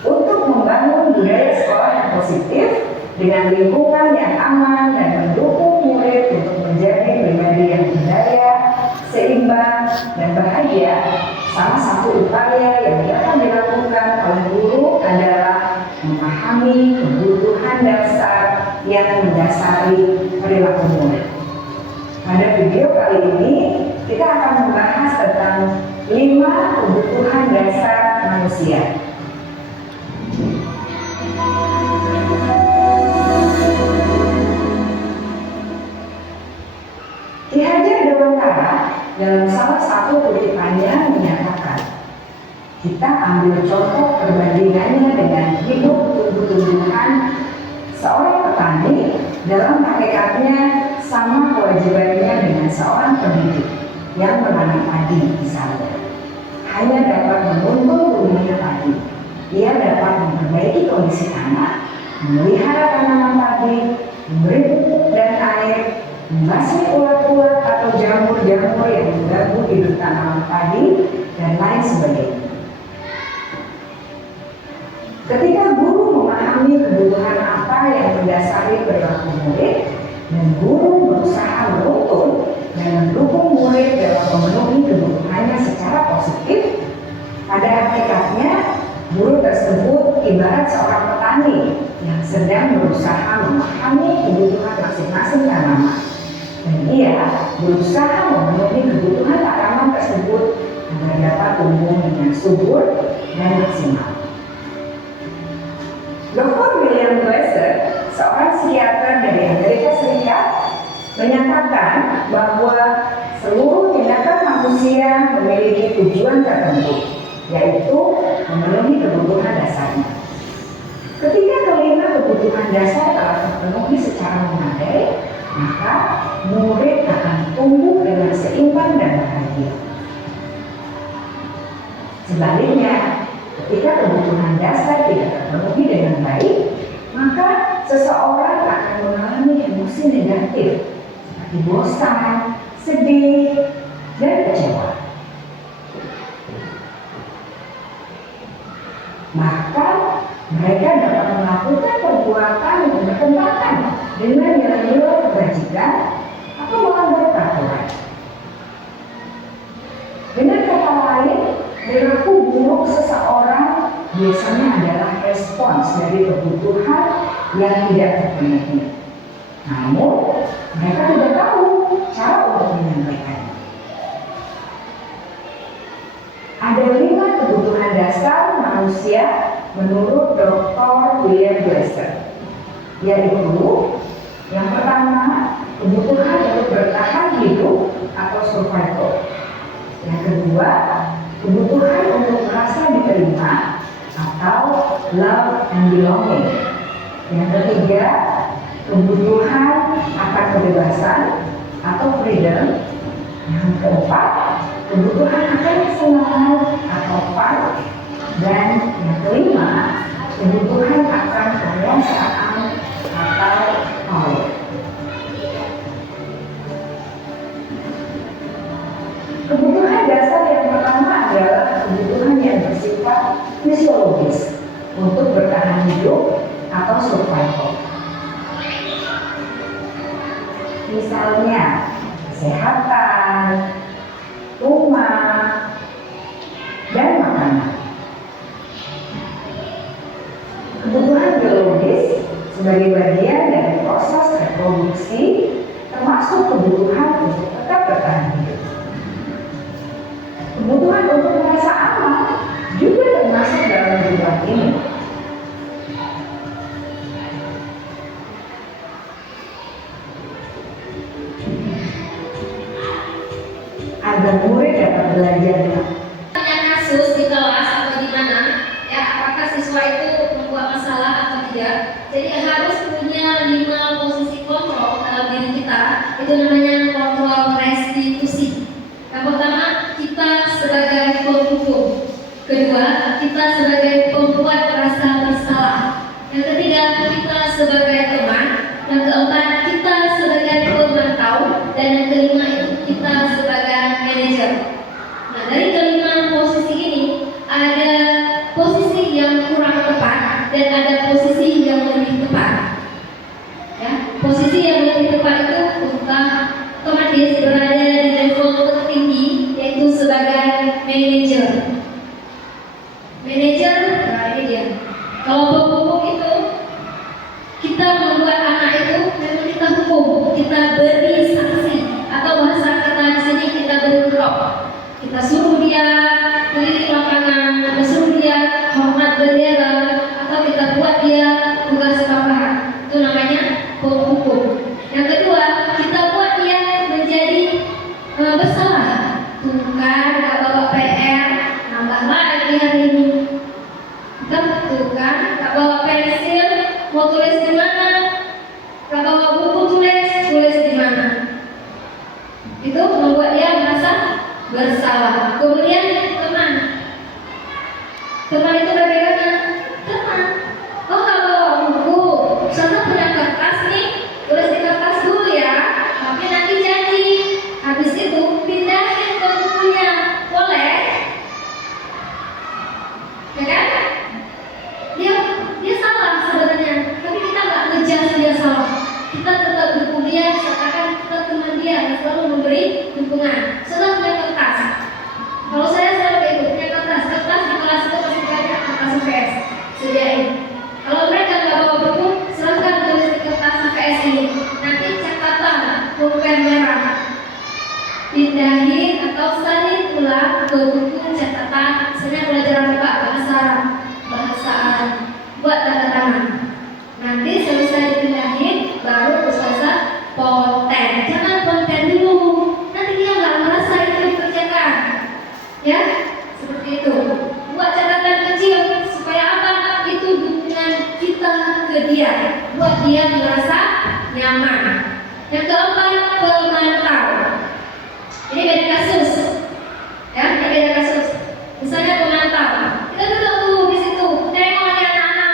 Untuk membangun budaya sekolah yang positif dengan lingkungan yang aman dan mendukung murid untuk menjadi pribadi yang berdaya, seimbang, dan bahagia, salah satu upaya yang dapat dilakukan oleh guru adalah memahami kebutuhan dasar yang mendasari perilaku murid. Pada video kali ini, kita akan membahas tentang 5 kebutuhan dasar manusia. Ki Hajar Dewantara dalam salah satu kutipannya menyatakan, kita ambil contoh perbandingannya dengan hidup tumbuh-tumbuhan. Seorang petani dalam hakikatnya sama kewajibannya dengan seorang pendidik yang menanam padi misalnya. Hanya dapat menuntun buminya padi. Ia dapat memperbaiki kondisi tanah, memelihara tanaman padi, memberi pupuk dan air, membasmi ulat-ulat atau jamur-jamur yang mengganggu hidup tanaman padi, dan lain sebagainya. Ketika guru memahami kebutuhan apa yang mendasari perilaku murid, dan guru berusaha menuntun dan mendukung murid dalam memenuhi kebutuhannya secara positif, pada hakikatnya guru tersebut ibarat seorang petani yang sedang berusaha memahami kebutuhan masing-masing tanaman, dan ia berusaha memenuhi kebutuhan tanaman tersebut agar dapat tumbuh dengan subur dan maksimal. Dr. William Glasser, seorang psikiater dari Amerika Serikat, menyatakan bahwa seluruh tindakan manusia memiliki tujuan tertentu, yaitu memenuhi kebutuhan dasarnya. Ketika kelima kebutuhan dasar telah terpenuhi secara memadai, maka murid akan tumbuh dengan seimbang dan bahagia. Sebaliknya, ketika kebutuhan dasar tidak terpenuhi dengan baik, maka seseorang akan mengalami emosi negatif seperti bosan, sedih, dan kecewa. Maka mereka dapat melakukan perbuatan yang bertentangan dengan nilai-nilai kebajikan atau melanggar peraturan. Dengan kata lain, perilaku buruk seseorang biasanya adalah respons dari kebutuhan yang tidak terpenuhi. Namun, mereka tidak tahu cara untuk menyampaikannya. Ada 5 kebutuhan dasar manusia menurut Dr. William Glasser, yaitu yang pertama, kebutuhan untuk bertahan hidup atau survival. Yang kedua, kebutuhan untuk merasa diterima atau love and belonging. Yang ketiga, kebutuhan akan kebebasan atau freedom. Yang keempat, kebutuhan akan kesenangan atau fun. Dan yang kelima, kebutuhan akan penguasaan atau power. Kebutuhan dasar yang pertama adalah kebutuhan yang bersifat fisiologis untuk bertahan hidup atau survival. Misalnya, kesehatan, rumah, dan makanan. Kebutuhan biologis sebagai bagian dari proses reproduksi, termasuk kebutuhan untuk tetap bertahan hidup. Kebutuhan untuk merasa aman juga termasuk dalam kebutuhan ini. Agar murid dapat belajar dengan Ada kasus di kelas atau di mana, ya apakah siswa itu membuat masalah atau tidak. Jadi harus punya 5 posisi kontrol dalam diri kita. Itu namanya kontrol restitusi. Yang pertama, kita sebagai penghukum. Kedua, kita sebagai pembuat rasa bersalah. Yang ketiga, kita sebagai teman. Yang keempat, kita sebagai pemantau. Dan yang kelima itu kita sebagai manajer. Nah, dari kelima posisi ini ada posisi yang kurang tepat dan ada posisi yang lebih tepat. Ya, posisi yang lebih tepat itu otomatis berada di level tertinggi, yaitu sebagai manajer. Manajer, nah ini dia. Kalau penghukum itu kita membuat anak itu memang kita hukum, kita beri sanksi, atau bahasa kita di sini kita beri blok. Kita suruh dia keliling lapangan, kita suruh dia hormat bendera, atau kita buat dia tugas tambahan. Itu namanya penghukum. Yang kedua, kita buat dia menjadi bersalah. Tuh kan, gak bawa PR, nambah lagi hari ini. Tuh kan, gak bawa pensil, mau tulis di mana? Gak bawa buku tulis di mana? Itu membuat dia merasa bersalah. Kemudian teman itu bagaimana? Teman, oh nggak bawa buku, sana punya kertas nih, tulis di kertas dulu ya. Tapi nanti janji, habis itu pindahin ke bukunya, boleh? Ya kan? Dia salah sebenarnya, tapi kita nggak ngejar dia salah. Kita tetap dukung dia, seakan kita teman dia yang selalu memberi dukungan. Setelah punya kertas, kalau saya selalu kayak gitu, punya kertas di kelas itu pasti banyak kertas UPS sediain. Kalau mereka nggak bawa buku, silahkan tulis di kertas UPS ini. Nanti catatan pulpen merah, pindahin atau salin ulang ke buku catatan. Misalnya pelajaran bahasa Arab, buat tanda tangan. Nanti selesai dipindahin, baru ustazah konten. Jangan konten dulu, nanti dia nggak merasa itu dikerjakan. Ya, seperti itu. Buat catatan kecil supaya apa? Itu dukungan kita ke dia, buat dia merasa nyaman. Yang keempat, pemantau. Ini beda kasus. Ya, ini beda kasus. Misalnya pemantau, kita duduk tuh di situ, tengok aja anak-anak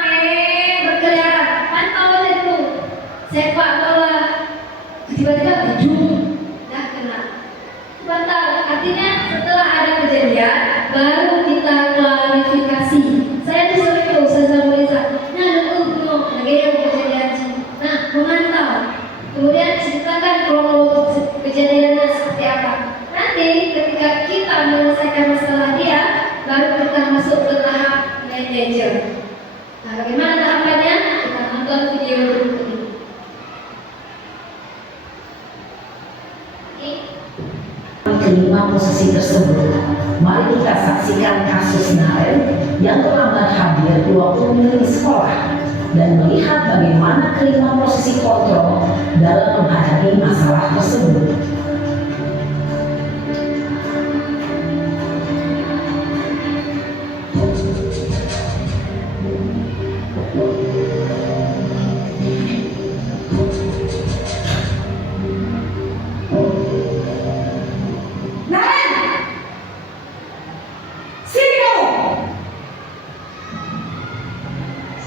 berkeliaran, pantau aja dulu. Sepak bola, tiba-tiba gedung, dah kena. Pantau, artinya setelah ada kejadian, baru kita klarifikasi. Saya tuh sering tuh, saya Liza, nah dulu, kejadian sini. Nah, memantau. Kemudian ceritakan kronologi kejadiannya seperti apa. Nanti ketika kita menyelesaikan masalah dia, baru kita masuk ke tahap manajer. Nah, bagaimana tahapannya? Kita nonton video berikut ini. Kelima posisi tersebut, mari kita saksikan kasus Nael yang terlambat hadir di waktu memilih sekolah dan melihat bagaimana kelima posisi kontrol dalam menghadapi masalah tersebut.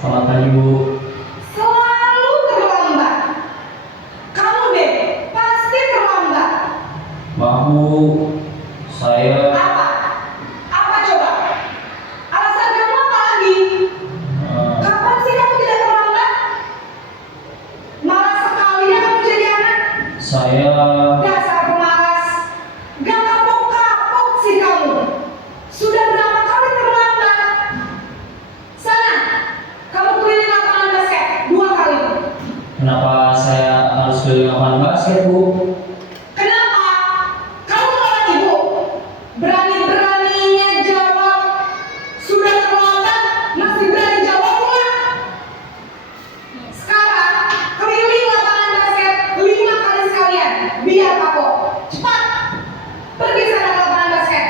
Selamat pagi, Bu. Selalu terlambat. Kamu deh, pasti terlambat. Maaf, Bu. Saya Apa? Apa coba? Alasan kamu apa lagi? Kapan sih kamu tidak terlambat? Malas sekali ya kamu jadi anak. saya Dasar pemalas. Gak kapok-kapok sih kamu. Sudah berapa kali terlambat? Sana, kamu keliling lapangan Kenapa saya harus keliling lapangan basket, Bu? Kenapa? Kamu tolak ibu? Berani-beraninya jawab. Sudah terlambat, masih berani jawab pula. Sekarang, keliling lapangan basket 5 kali sekalian. Biar kapok. Cepat. Pergi sana ke lapangan basket.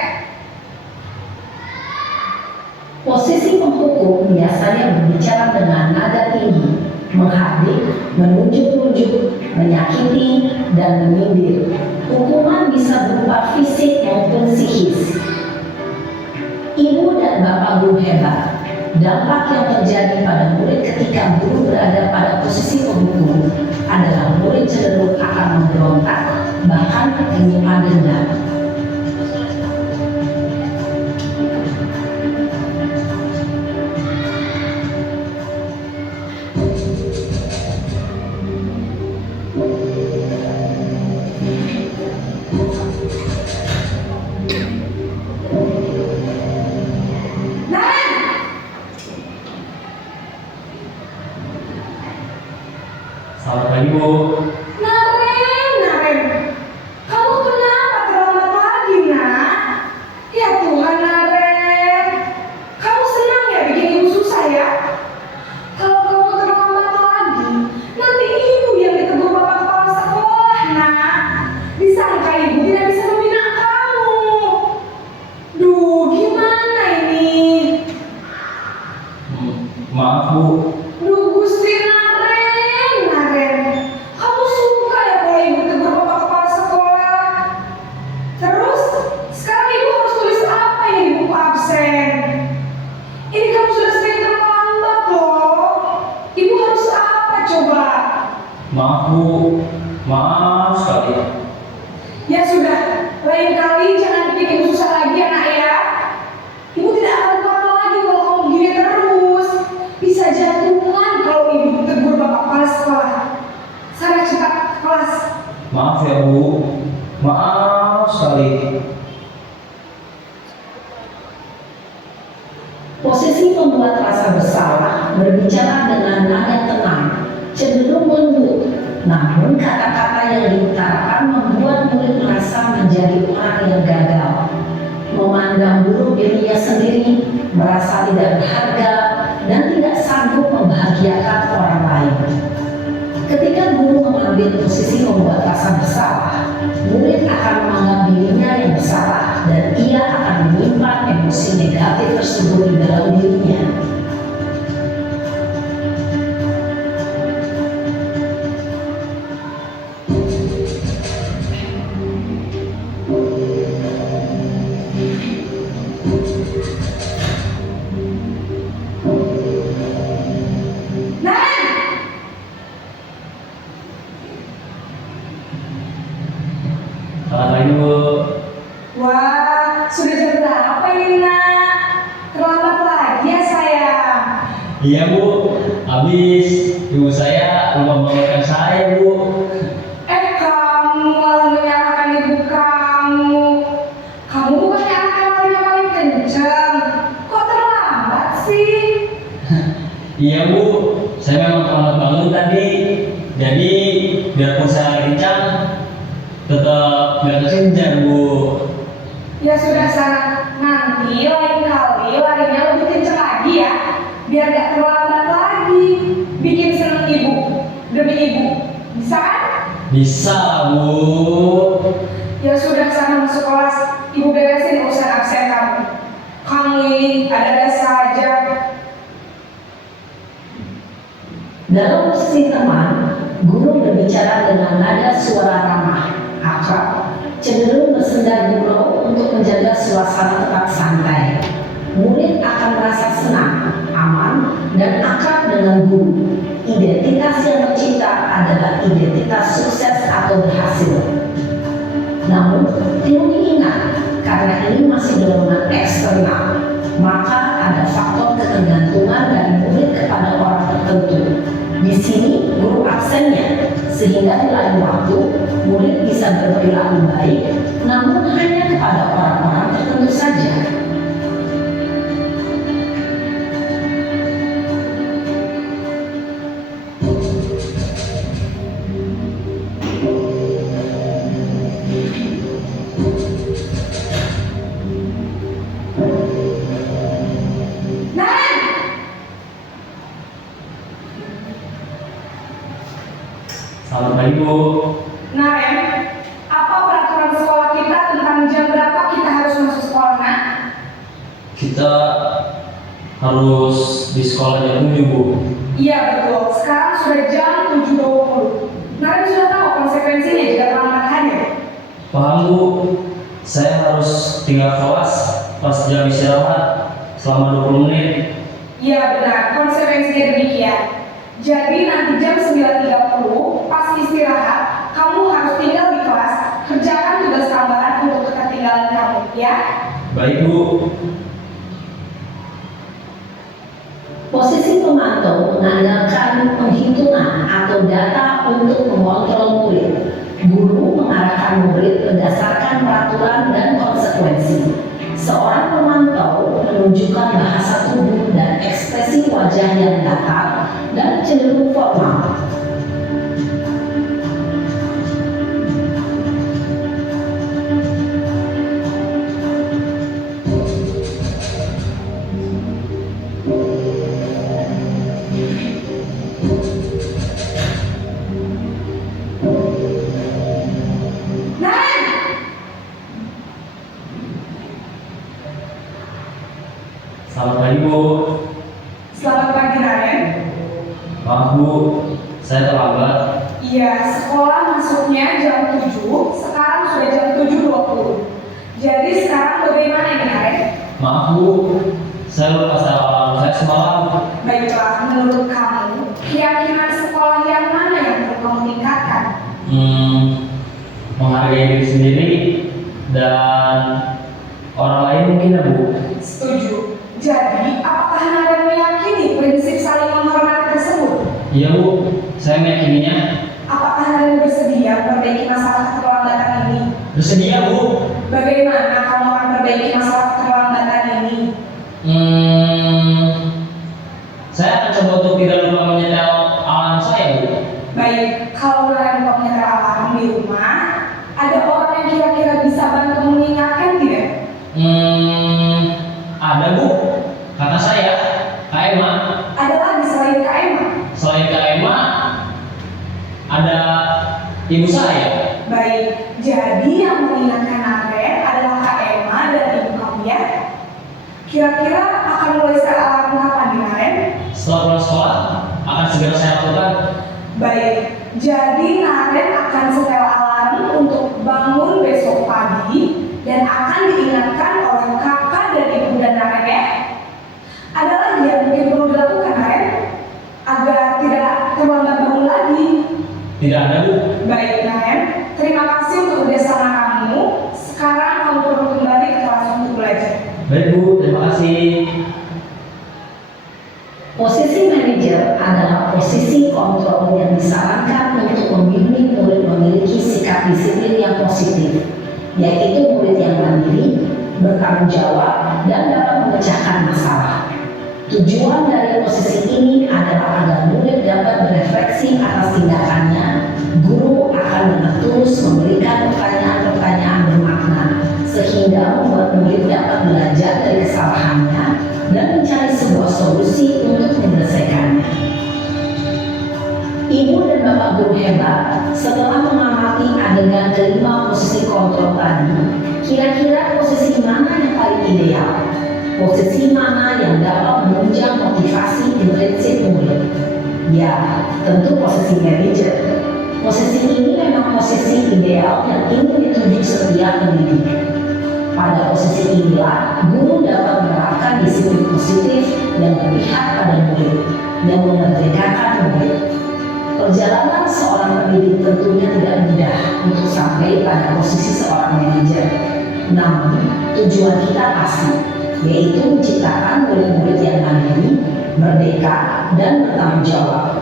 Posisi penghukum biasanya berbicara dengan nada tinggi, menghardik, menunjuk-nunjuk, menyakiti, dan menyindir. Hukuman bisa berupa fisik maupun psikis. Ibu dan bapak guru hebat. Dampak yang terjadi pada murid ketika guru berada pada posisi penghukum adalah murid cenderung akan memberontak, bahkan menyimpan dendam. Selamat pagi, Bu. Naren, kamu kenapa terlambat lagi, nak? Ya Tuhan, Naren, kamu senang ya bikin ibu susah ya? Kalau kamu terlambat lagi, nanti ibu yang ditegur bapak kepala sekolah, nak. Disangka ibu tidak bisa membina kamu. Duh, gimana ini? Maaf, Bu. Duh, Gusti Naren, kamu suka ya kalau ibu tegur bapak kepala sekolah? Terus, sekarang ibu harus tulis apa yang di buku absen? Ini kamu sudah sering terlambat loh. Ibu harus apa coba? Maaf, Bu. Maaf sekali. Ya sudah, lain kali jangan bikin ibu susah lagi ya, nak ya. Ibu tidak akan kuat lagi kalau kamu begini terus. Bisa jantungan kalau ibu tegur bapak kepala sekolah. Sana cepat ke kelas. Maaf ya, Bu. Maaf sekali. Posisi membuat rasa bersalah berbicara dengan nada tenang, cenderung lembut. Namun kata-kata yang diutarakan membuat murid merasa menjadi orang yang gagal, memandang buruk dirinya sendiri, merasa tidak berharga, dan tidak sanggup membahagiakan orang lain. Ketika guru mengambil posisi membuat rasa bersalah, murid akan menganggap dirinya yang bersalah dan ia akan menyimpan emosi negatif tersebut di dalam dirinya. Selamat pagi, Bu. Wah, sudah jam berapa ini, nak? Terlambat lagi ya, sayang. Iya, Bu. Habis ibu saya lupa membangunkan saya, Bu. Kamu malah menyalahkan ibu kamu. Kamu bukannya anak yang larinya paling kencang. Kok terlambat sih? Iya, Bu. Saya memang terlambat bangun tadi. Jadi biarpun saya kencang, tetap nggak kesenjar, Bu. Ya sudah sana, nanti lain kali larinya lebih kencang lagi ya, biar gak terlambat lagi. Bikin seneng ibu, demi ibu, bisa kan? Bisa, Bu. Ya sudah sana masuk kelas, ibu beresin urusan absen kamu. Kamu ini ada-ada saja. Dalam posisi teman, guru berbicara dengan nada suara ramah, akrab, cenderung bersenda gurau untuk menjaga suasana tetap santai. Murid akan merasa senang, aman, dan akrab dengan guru. Identitas yang tercipta adalah identitas sukses atau berhasil. Namun, perlu diingat, karena ini masih dorongan eksternal, maka ada faktor ketergantungan dari murid kepada orang tertentu. Di sini guru absennya, sehingga di lain waktu murid bisa berperilaku baik, namun hanya kepada orang-orang tertentu saja. Selamat pagi Bu. Nah, Ren, apa peraturan sekolah kita tentang jam berapa kita harus masuk sekolah, Nak? Kita harus di sekolah jam 7 Bu. Iya, betul. Sekarang sudah jam 7.20. Naren sudah tahu konsekuensinya jika terlambat hadir. Paham Bu, saya harus tinggal kelas pas jam istirahat selama 20 menit. Iya, benar. Konsekuensinya demikian. Jadi nanti jam 9.30 pas istirahat, kamu harus tinggal di kelas, kerjakan tugas tambahan untuk ketertinggalan kamu, ya? Baik Bu. Posisi pemantau mengandalkan penghitungan atau data untuk mengontrol murid. Guru mengarahkan murid berdasarkan peraturan dan konsekuensi. Seorang pemantau menunjukkan bahasa tubuh dan ekspresi wajah yang datar dan cenderung formal. Selamat pagi Bu. Selamat pagi, Naren. Maaf Bu, saya terlambat. Iya, sekolah masuknya jam 7, sekarang sudah jam 7.20. Jadi sekarang bagaimana ini, Naren? Maaf Bu, saya lupa alarm saya semalam. Baiklah, menurut kamu, keyakinan sekolah yang mana yang perlu kamu tingkatkan? Menghargai diri sendiri dan orang lain mungkin ya Bu. Setuju. Jadi, apakah Naren meyakini prinsip saling menghormati tersebut? Iya Bu, saya meyakininya. Apakah Naren bersedia memperbaiki masalah keterlambatan ini? Bersedia Bu. Bagaimana kamu akan memperbaiki masalah keterlambatan ini? Saya akan coba untuk tidak lupa menyetel alarm saya Bu. Baik, kalau Naren lupa menyetel alarm di rumah, ada orang yang kira-kira bisa bantu mengingatkan tidak? Ada Bu, kata saya, Kak Emma. Ada lagi selain Kak Emma? Selain Kak Emma, ada ibu saya. Baik, jadi yang mengingatkan Naren adalah Kak Emma dan ibu kamu ya? Kira-kira akan mulai set alarm kapan di Naren? Setelah pulang sekolah, akan segera saya lakukan. Baik, jadi Naren akan setel alarm untuk bangun besok pagi dan akan diingatkan oleh kakak dan ibu dan Naren ya. Ada lagi yang mungkin perlu dilakukan Naren agar tidak terlambat bangun lagi. Tidak ada Bu. Baik Naren, terima kasih untuk kerjasama kamu. Sekarang kamu perlu kembali ke kelas untuk belajar. Baik Bu, terima kasih. Posisi manajer adalah posisi kontrol yang disarankan untuk membimbing murid memiliki sikap disiplin yang positif, yaitu murid yang mandiri, bertanggung jawab, dan dapat memecahkan masalah. Tujuan dari posisi ini adalah agar murid dapat berefleksi atas tindakannya. Guru akan dengan tulus memberikan pertanyaan-pertanyaan bermakna, sehingga membuat murid dapat belajar dari kesalahannya dan mencari sebuah solusi untuk menyelesaikannya. Ibu dan bapak guru hebat, setelah mengamati adegan kelima posisi kontrol tadi, kira-kira posisi mana yang paling ideal? Posisi mana yang dapat menunjang motivasi intrinsik murid? Ya, tentu posisi manajer. Posisi ini memang posisi ideal yang ingin dituju setiap pendidik. Pada posisi inilah, guru dapat menerapkan disiplin positif yang berpihak pada murid, yang memerdekakan murid. Perjalanan seorang pendidik tentunya tidak mudah untuk sampai pada posisi seorang manajer. Namun, tujuan kita pasti, yaitu menciptakan murid-murid yang mandiri, merdeka, dan bertanggung jawab.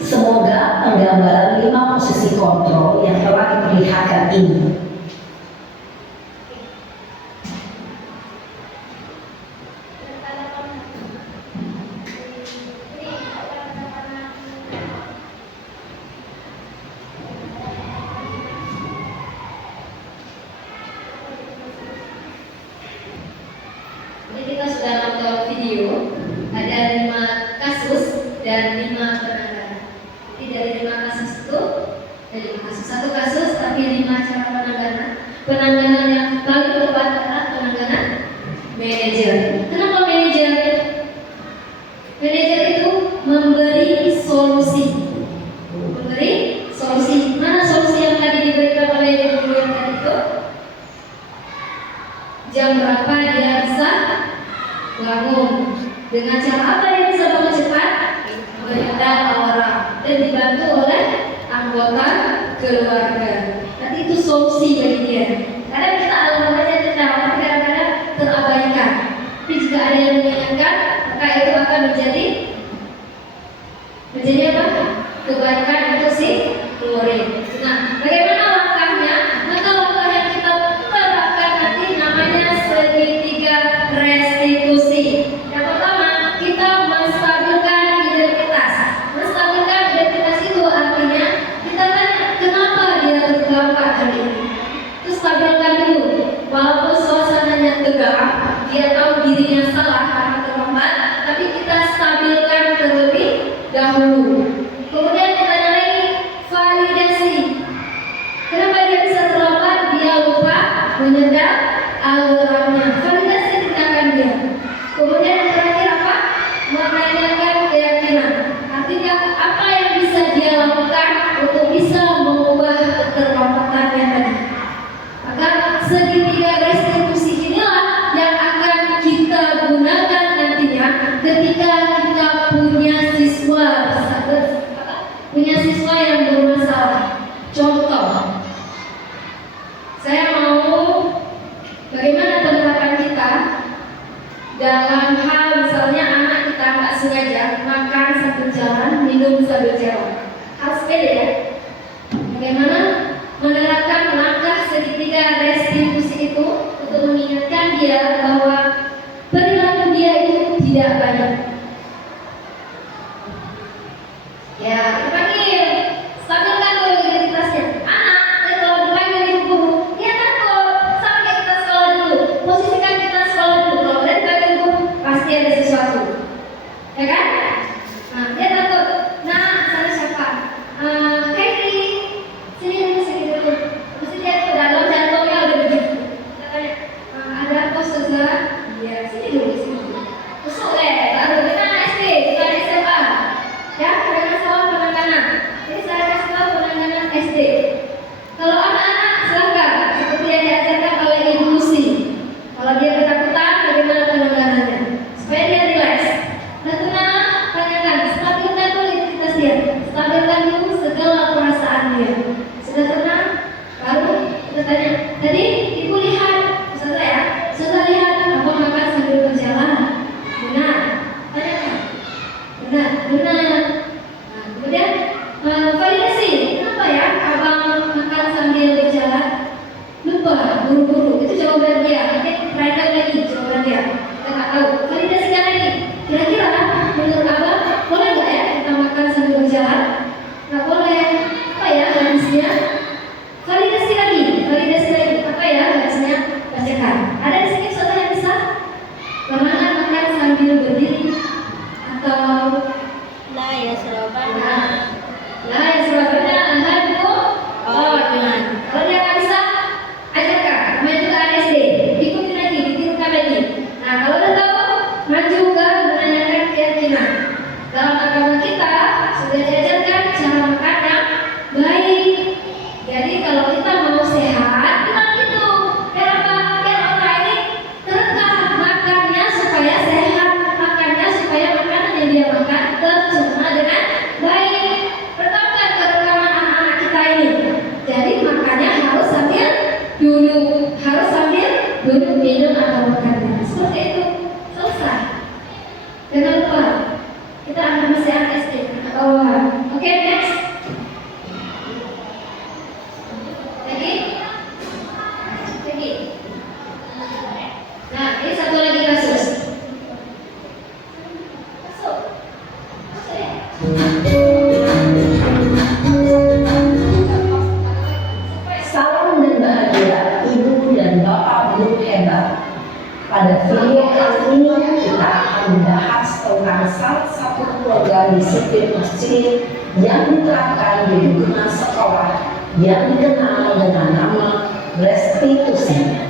Semoga penggambaran 5 posisi kontrol yang telah diperlihatkan ini Jadi kita sudah nonton video, ada 5 kasus dan 5 penanganan. Jadi dari 5 kasus itu Jadi satu kasus tapi 5 cara penanganan. Penanganan yang paling tepat adalah penanganan manajer. Kenapa manajer? Manajer itu memberi solusi. Memberi solusi. Mana solusi yang tadi diberikan oleh guru yang tadi itu? Jam berapa dia bisa bangun? Dengan cara apa dia bisa bangun cepat? Mengundang orang dan dibantu oleh anggota keluarga. Nanti itu solusi bagi dia. Kadang kita alam aja kita, tapi kadang-kadang terabaikan. Tapi jika ada yang mengingatkan, maka itu akan menjadi apa? Kebaikan untuk si murid. Nah, bagaimana langkahnya? Maka langkah yang kita terapkan nanti namanya segitiga restitusi. Yang pertama, kita menstabilkan identitas. Menstabilkan identitas itu artinya kita tanya kenapa dia terdampak hari ini. Terus stabilkan dulu. Walaupun suasananya tegang, dia tahu dirinya salah karena terlambat, tapi kita stabilkan terlebih dahulu. Kemudian kita tanya lagi validasi. Kenapa dia bisa terlambat? Dia lupa menyedap alarmnya. Validasi tindakan dia. Kemudian yang terakhir apa? Menanyakan keyakinan. Artinya apa yang bisa dia lakukan untuk bisa mengubah keterlambatannya tadi. Agar segitiga restitusi inilah yang akan kita gunakan nantinya ketika kita punya siswa yang bermasalah. Contoh, saya mau bagaimana penerapan kita dalam hal misalnya anak kita nggak sengaja makan sambil jalan, minum sambil jalan. Hal sepele ya. Bagaimana menerapkan langkah segitiga restitusi itu untuk mengingatkan dia bahwa perilaku dia itu tidak baik. Ya, dipanggil, stabilkan dulu identitasnya. Anak, kalau dipanggil ibu guru, dia takut. Sampai kita sekolah dulu, posisikan kita sekolah dulu. Kalau udah dipanggil ibu, pasti ada sesuatu, ya kan? Nah, dia takut. Nah, sana siapa? Kairi, sini dulu sini dulu. Mesti dia tuh dalam jantungnya udah begitu. Katanya, ada apa saudara? Ya, sini dulu sini. Besok baru kita SD, bukan SMA. Ya, ada masalah penanganan. Jadi saya kasih tahu penanganan SD. Kalau anak-anak silakan seperti yang diajarkan oleh Ibu Lucy. Kalau dia ketakutan, bagaimana penanganannya? Supaya dia rileks. Nah, tenang, tanyakan, stabilkan dulu identitas dia, stabilkan dulu segala perasaan dia. Sudah tenang, baru kita tanya. Tadi ibu lihat, Ustazah ya, Ustazah lihat abang makan sambil berjalan. Benar? Tanyakan. Benar, benar. Nah, kemudian validasi. Kenapa ya abang makan sambil berjalan? Lupa, buru-buru. Itu jawaban dia. Mungkin random lagi jawaban dia. Kita nggak tahu. Validasikan lagi. Kira-kira menurut abang boleh nggak ya kita makan sambil berjalan? Nggak boleh. Apa ya hadisnya? Validasi lagi. Validasi lagi. Apa ya hadisnya? Bacakan. Ada di sini soal yang bisa? Pernah nggak makan sambil berdiri? Atau La yasrabana. La yasrabana ahadukum. Oh, gimana? Kalau dia nggak bisa, ajarkan. Maju ke ASD, ikutin lagi, ditirukan lagi. Nah, kalau udah tahu, maju ke menanyakan keyakinan. Dalam agama kita sudah diajarkan cara makan yang baik. Jadi kalau kita mau sehat, kita gitu. Biar apa? Biar otak ini terekam makannya supaya sehat, makannya supaya makanan yang dia makan tercerna dengan baik. Pertama kerekaman anak-anak kita ini. Jadi makannya harus sambil duduk minum atau makannya. Seperti itu. Selesai. Jangan lupa kita akan masih anak SD atau oke, next. Lagi. Nah, ini satu lagi kasus. Masuk ya. Salam dan bahagia Ibu dan Bapak Guru hebat. Pada video kali ini kita akan membahas tentang salah satu keluarga di disiplin masjid yang diterapkan di lingkungan sekolah yang dikenal dengan nama restitusi.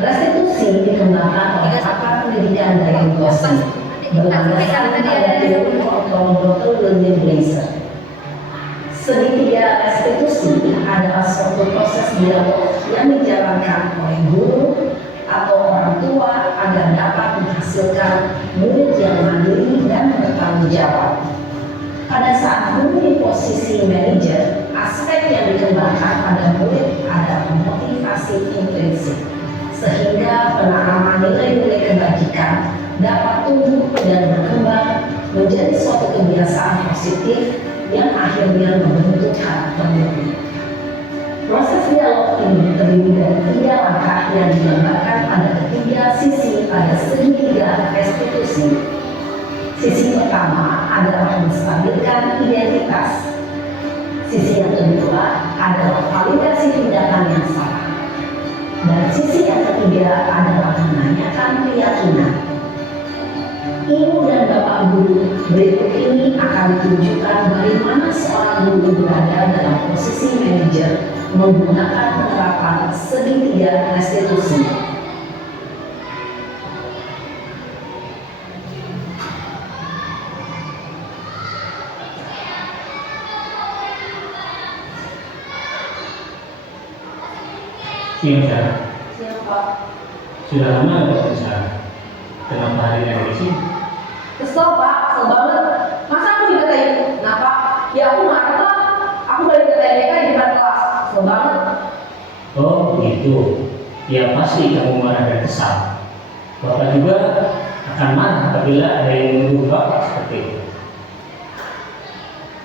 Restitusi dikembangkan oleh pakar pendidikan dari Gossi berlandaskan pada teori kontrol Dr. William Glaser. Segitiga restitusi adalah suatu proses dialog yang dijalankan oleh guru atau orang tua agar dapat menghasilkan murid yang mandiri dan bertanggung jawab. Pada saat guru di posisi manajer, aspek yang dikembangkan pada murid adalah motivasi intrinsik, sehingga penanaman nilai-nilai kebajikan dapat tumbuh dan berkembang menjadi suatu kebiasaan positif yang akhirnya membentuk karakter murid. Proses dialog ini terdiri dari 3 langkah yang digambarkan pada ketiga sisi pada segitiga restitusi. Sisi pertama adalah menstabilkan identitas. Sisi yang kedua adalah validasi tindakan yang salah. Dan sisi yang ketiga adalah menanyakan keyakinan. Ibu dan bapak guru, berikut ini akan ditunjukkan bagaimana seorang guru berada dalam posisi manajer menggunakan penerapan segitiga restitusi. Siapa? Siapa? Sudah lama nggak berusaha? Kenapa hari ini di sini? Kesel Pak, kesel banget. Masa aku dikatain? Kenapa? Ya aku marah lah. Aku balik dikatain mereka di depan kelas. Kesel banget. Oh begitu. Ya pasti kamu marah dan kesal. Bapak juga akan marah apabila ada yang menuduh bapak seperti itu.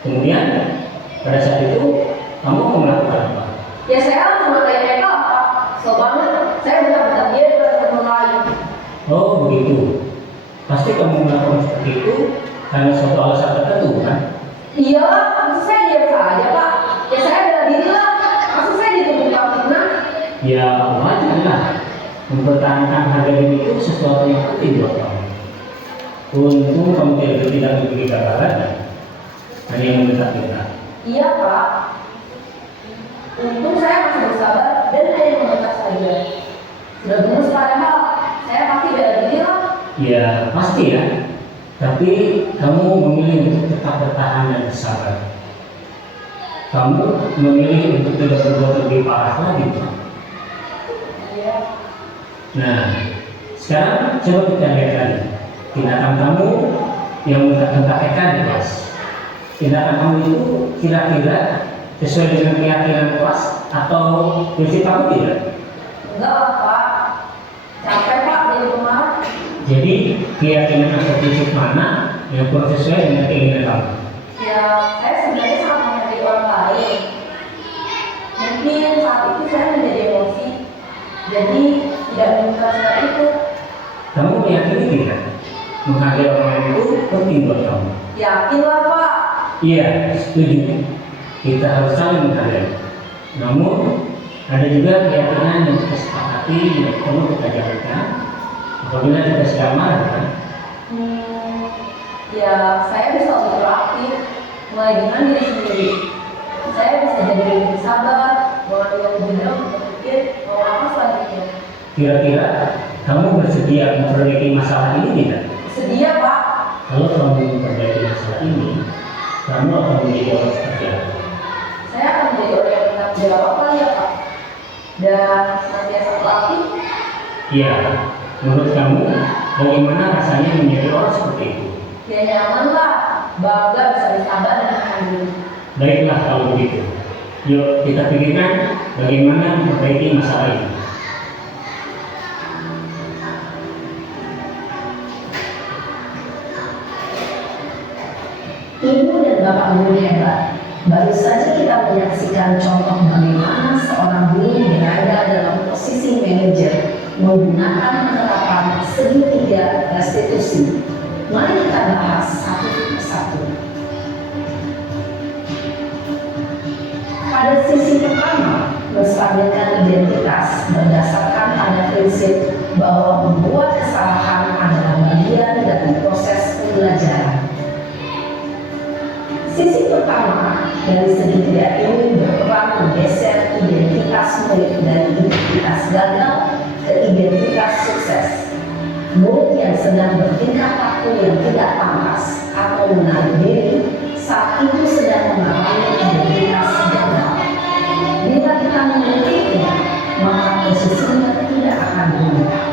Kemudian pada saat itu kamu mau melakukan apa? Ya saya harus mengatakan mereka Pak. Kesel banget. Saya benar-benar dia dengan teman lain. Oh begitu. Pasti kamu melakukan seperti itu karena suatu alasan tertentu kan? Iya, maksud saya diam saja Pak. Ya saya bela diri lah. Maksud saya dituduh Pak fitnah. Ya wajar lah. Mempertahankan harga diri itu sesuatu yang penting buat kamu. Untung kamu tidak memiliki gagalan, hanya meminta kita. Iya Pak. Untung saya masih bersabar dan hanya meminta saja. Sudah gemes padahal saya pasti bela diri lah. Ya pasti ya. Tapi kamu memilih untuk tetap bertahan dan bersabar. Kamu memilih untuk tidak berbuat lebih parah lagi. Iya. Nah, sekarang coba kita lihat lagi tindakan kamu yang mengkategorikan di kelas. Tindakan kamu itu kira-kira sesuai dengan keyakinan kelas atau prinsip kamu tidak? Enggak lah Pak. Capek Pak jadi pemarah. Jadi keyakinan atau prinsip mana yang kurang sesuai dengan keinginan kamu? Ya saya sebenarnya sangat menghargai orang lain. Mungkin saat itu saya menjadi emosi. Jadi tidak menginginkan seperti itu. Kamu meyakini tidak? Menghargai orang lain itu penting buat kamu. Yakin lah Pak. Iya, setuju. Kita harus saling menghargai. Namun ada juga keyakinan yang kita sepakati yang perlu kita jalankan apabila kita sedang marah kan? Ya saya bisa lebih proaktif, mulai dengan diri sendiri. Saya bisa jadi lebih sabar, mengambil lebih jauh untuk berpikir mau apa selanjutnya. Kira-kira kamu bersedia memperbaiki masalah ini tidak? Sedia Pak. Kalau kamu memperbaiki masalah ini, kamu akan menjadi orang seperti apa? Saya akan menjadi orang yang bertanggung jawab kali ya Pak. Dan senantiasa proaktif. Iya, menurut kamu bagaimana rasanya menjadi orang seperti itu? Ya nyaman lah, bangga bisa bersabar dan tahan diri. Baiklah kalau begitu. Yuk kita pikirkan bagaimana memperbaiki masalah ini. Ibu dan bapak guru hebat. Baru saja kita menyaksikan contoh bagaimana seorang guru berada dalam posisi manajer menggunakan penerapan segitiga restitusi. Mari kita bahas satu persatu. Pada sisi pertama, menstabilkan identitas berdasarkan berprinsip bahwa membuat kesalahan adalah bagian dari proses pembelajaran. Sisi pertama dari segitiga ini berperan menggeser identitas murid dari identitas gagal ke identitas sukses. Murid yang sedang bertingkah laku yang tidak pantas atau menarik diri saat itu sedang mengalami identitas gagal. Bila kita mengikutinya, maka posisinya tidak akan berubah.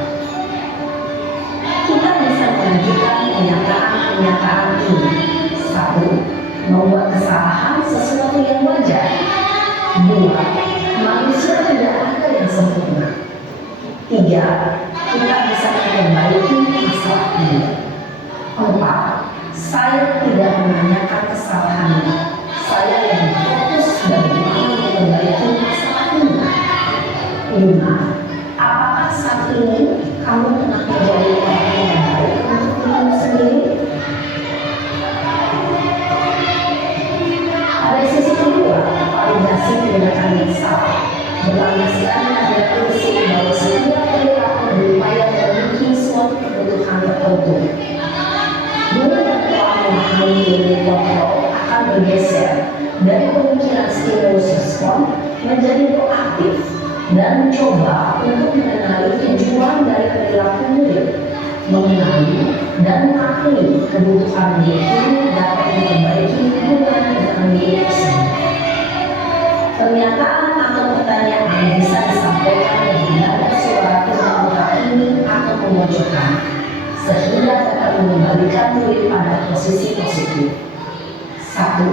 Kita bisa menunjukkan pernyataan ini. 1. Membuat kesalahan sesuatu yang wajar. 2. Manusia tidak ada yang sempurna. 3. Kita bisa memperbaiki masalah ini. 4. Saya tidak menanyakan kesalahannya. Saya yang fokus bagaimana memperbaiki masalah ini. 5. Apakah saat ini kamu tengah menjadi orang yang baik untuk dirimu sendiri? Pada sisi kedua, validasi tindakan yang salah berlandaskan pada prinsip bahwa setiap perilaku berupaya memenuhi suatu kebutuhan tertentu. Murid yang telah memahami ilmu kontrol akan bergeser dari pemikiran stimulus respon menjadi proaktif dan mencoba untuk mengenali tujuan dari perilaku murid, mengenali dan mengakui kebutuhan murid ini dapat memperbaiki hubungan dengan murid tersebut. Pernyataan atau pertanyaan bisa disampaikan dengan nada suara terbuka ini atau memojokkan, sehingga dapat mengembalikan murid pada posisi positif. 1.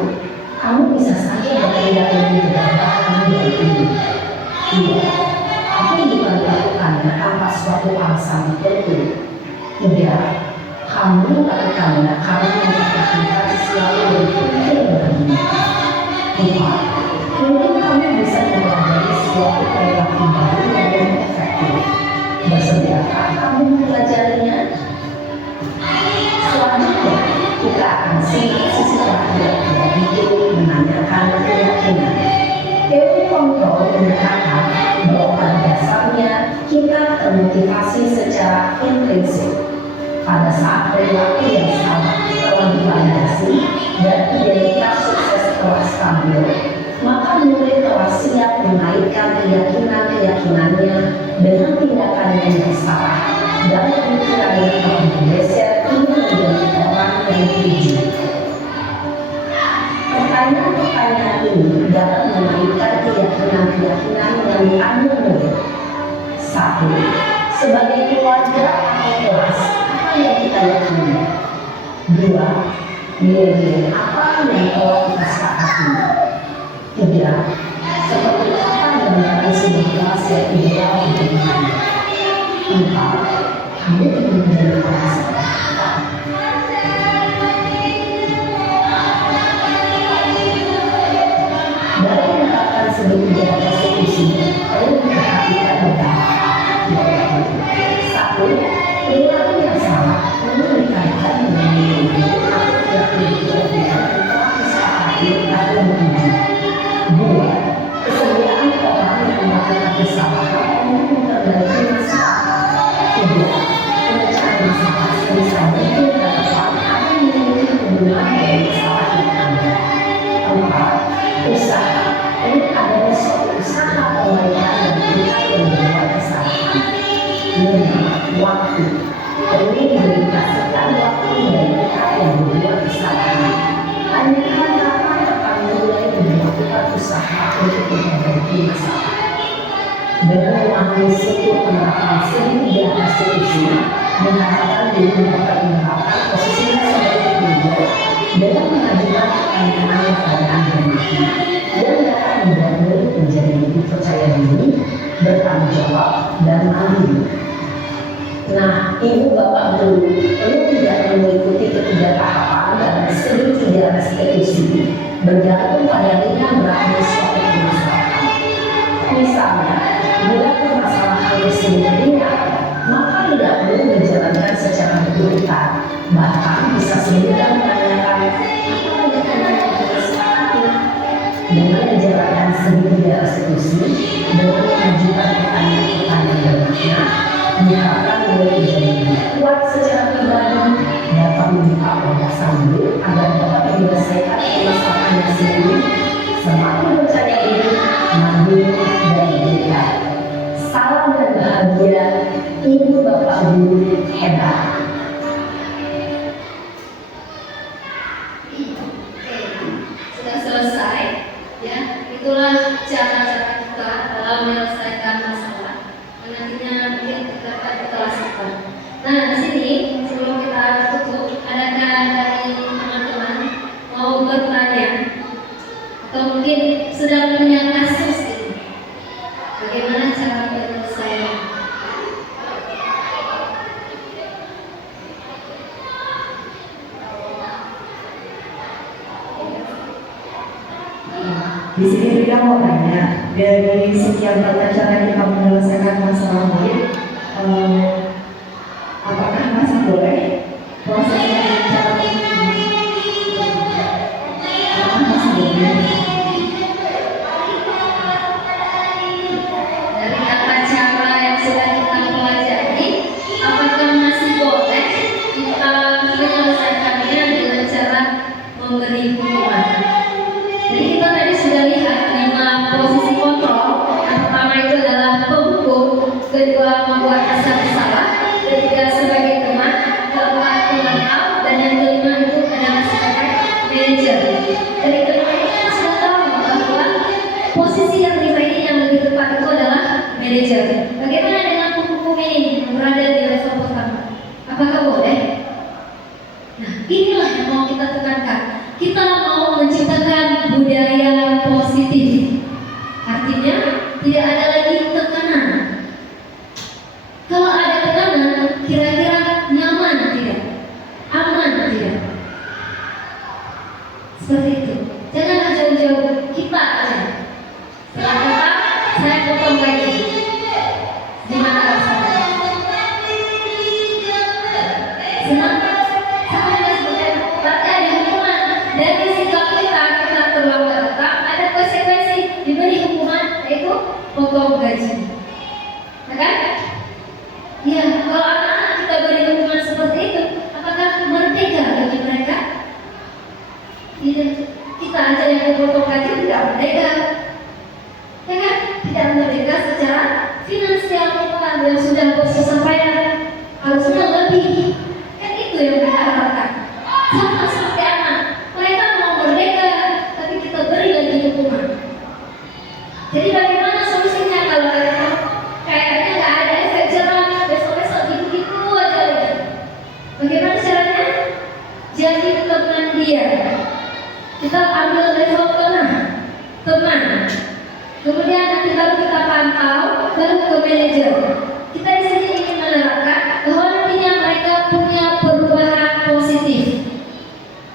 Kamu bisa saja bertindak lebih berbahan dari ini. 2. Aku bukan melakukannya tanpa suatu alasan tertentu. 3. Kamu melakukannya karena mempertahankan selalu berpikir begini. 4. Mungkin kamu bisa mempelajari suatu perilaku baru yang lebih efektif. Bersediakah kamu mempelajarinya? Selanjutnya, kita akan simak sisi terakhir yaitu menanyakan keyakinan. Teori kontrol menyatakan bahwa pada dasarnya kita termotivasi secara intrinsik. Pada saat perilaku yang sama telah divalidasi dan identitas sukses telah stabil, maka murid telah siap mengaitkan keyakinan-keyakinannya dengan tindakannya yang salah dan pemikirannya telah bergeser ingin menjadi orang yang tuju. Pertanyaan-pertanyaan ini dapat mengaitkan keyakinan-keyakinan yang diambil murid. 1. Sebagai keluarga atau kelas, apa yang kita yakini? 2. Nilai-nilai apa yang telah kita sepakati? 3. Seperti apa yang menjadi sebuah kelas yang ideal untuk diri? 4. Kamu ingin menjadi orang seperti apa? Dari menetapkan segitiga persekusi, perlu diperhatikan beberapa, yaitu 1. Perilaku yang salah perlu dikaitkan dengan nilai atau keyakinan yang telah disepakati atau dituju. 2. Kesediaan orang yang melakukan kesalahan untuk memperbaiki masalah. 3. Pemecahan masalah sebisa mungkin relevan atau memiliki hubungan dengan masalah yang ada. 4. Usaha. Ini adalah suatu usaha perbaikan dan pihak yang membuat kesalahan. 5. Waktu. Perlu didedikasikan waktu dari pihak yang membuat kesalahan. Tanyakan kapan akan mulai melakukan usaha untuk memperbaiki masalah. Dengan memahami siklus penerapan segitiga restitusi, mengharapkan diri dapat menerapkan posisinya sebagai guru dengan mengajukan pertanyaan-pertanyaan bermakna yang dapat membuat murid menjadi lebih percaya diri, bertanggung jawab, dan mandiri. Nah, ibu bapak guru perlu tidak mengikuti ketiga tahapan dalam segitiga restitusi bergantung pada ringan beratnya suatu permasalahan. Misalnya, bila permasalahan tersebut ringan, maka tidak perlu dijalankan secara berurutan. Bahkan bisa segera menanyakan apa yang kita sepakati. Dengan menjalankan segitiga restitusi, dengan mengajukan pertanyaan-pertanyaan bermakna, diharapkan murid menjadi kuat secara pribadi, dapat membuka wawasan diri agar dapat menyelesaikan masalahnya sendiri, semakin percaya diri, mandiri, dan beriman. Salam dan bahagia, Ibu Bapak Guru hebat. Sudah selesai, ya. Itulah cara-cara kita dalam menyelesaikan masalah. Nantinya mungkin dapat kita lakukan. Nah, di sini sebelum kita tutup, adakah dari teman-teman mau bertanya atau mungkin sudah punya kasus ini? Bagaimana cara menyelesaikan? Di sini kita mau tanya, dari sekian tata cara kita menyelesaikan masalah murid, apakah masih boleh prosesnya dengan cara ini? Apakah masih boleh? Dari tata cara yang sudah kita pelajari, apakah masih boleh kita menyelesaikannya dengan cara memberi hukuman? Jadi kita tadi sudah lihat 5 posisi kontrol. Yang pertama itu adalah penghukum, kedua membuat rasa bersalah, ketiga sebagai teman, keempat teman out, dan yang kelima itu adalah sebagai manajer. Dari kelima ini kita sudah tahu bahwa posisi yang 5 ini yang lebih tepat itu adalah manajer. Bagaimana dengan penghukum ini yang berada di level pertama? Apakah boleh? Nah, inilah yang mau kita tekankan. Kita mau menciptakan budaya positif. Artinya tidak ada lagi tekanan. Kalau ada tekanan, kira-kira nyaman tidak? Aman tidak? Seperti itu. Janganlah jauh-jauh, kita aja. Setelah kata, saya potong gaji. Gimana rasanya? Senang? Sama dengan seperti itu. Tapi ada hukuman. Dari sikap kita terlambat datang, ada konsekuensi, diberi hukuman, yaitu potong gaji. Ya kan? Ya, kalau anak-anak kita beri hukuman seperti itu, apakah merdeka bagi mereka? Tidak. Kita aja yang potong gaji tidak merdeka. Ya kan? Tidak merdeka secara finansial, yang sudah bersusah payah harusnya lebih. Kan itu yang kita harapkan. Sama seperti anak, mereka mau merdeka, tapi kita beri lagi hukuman. Jadi bagaimana solusinya kalau kayaknya nggak ada efek jerah, besok-besok gitu-gitu aja lagi? Bagaimana caranya? Jadi teman dia. Kita ambil level tengah, teman. Kemudian nanti baru kita pantau, baru ke manajer. Kita di sini ingin menerapkan bahwa nantinya mereka punya perubahan positif.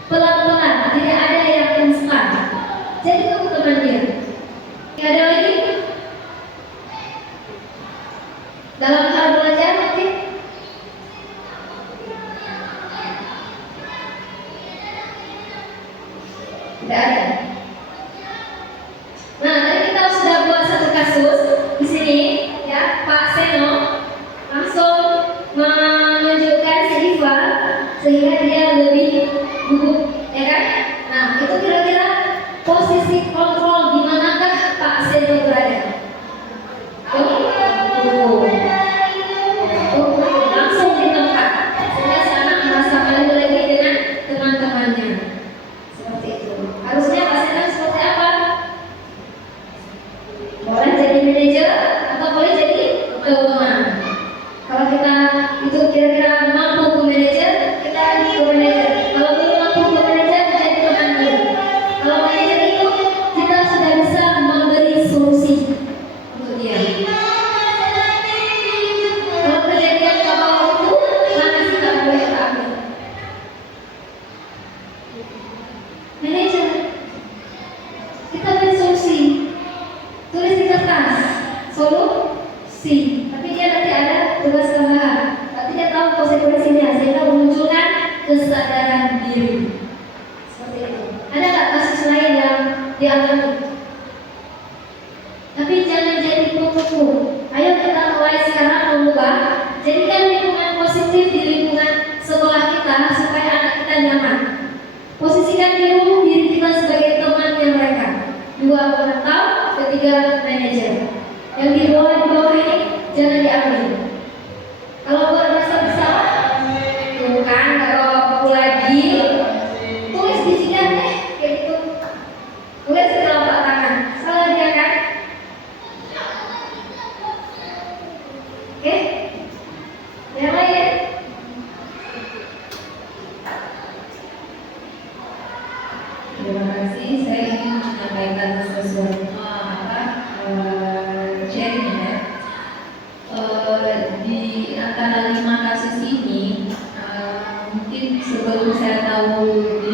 Pelan-pelan, tidak ada yang instan. Jadi tunggu teman dia. Ada lagi? Dalam hal belajar mungkin? Tidak ada. Nah, tadi kita sudah buat satu kasus di sini, ya. Pak Seno langsung menunjukkan si Iva sehingga dia lebih gugup, ya kan? Nah, itu kira-kira posisi kontrol di manakah Pak Seno berada? Langsung di tempat, sehingga si anak merasa paling lagi dengan teman-temannya. Seperti itu. Harusnya Pak Seno seperti apa? Boleh jadi manajer atau boleh jadi teman. Kalau kita itu kira-kira mampu ke manajer, kita ke manajer. Kalau belum mampu ke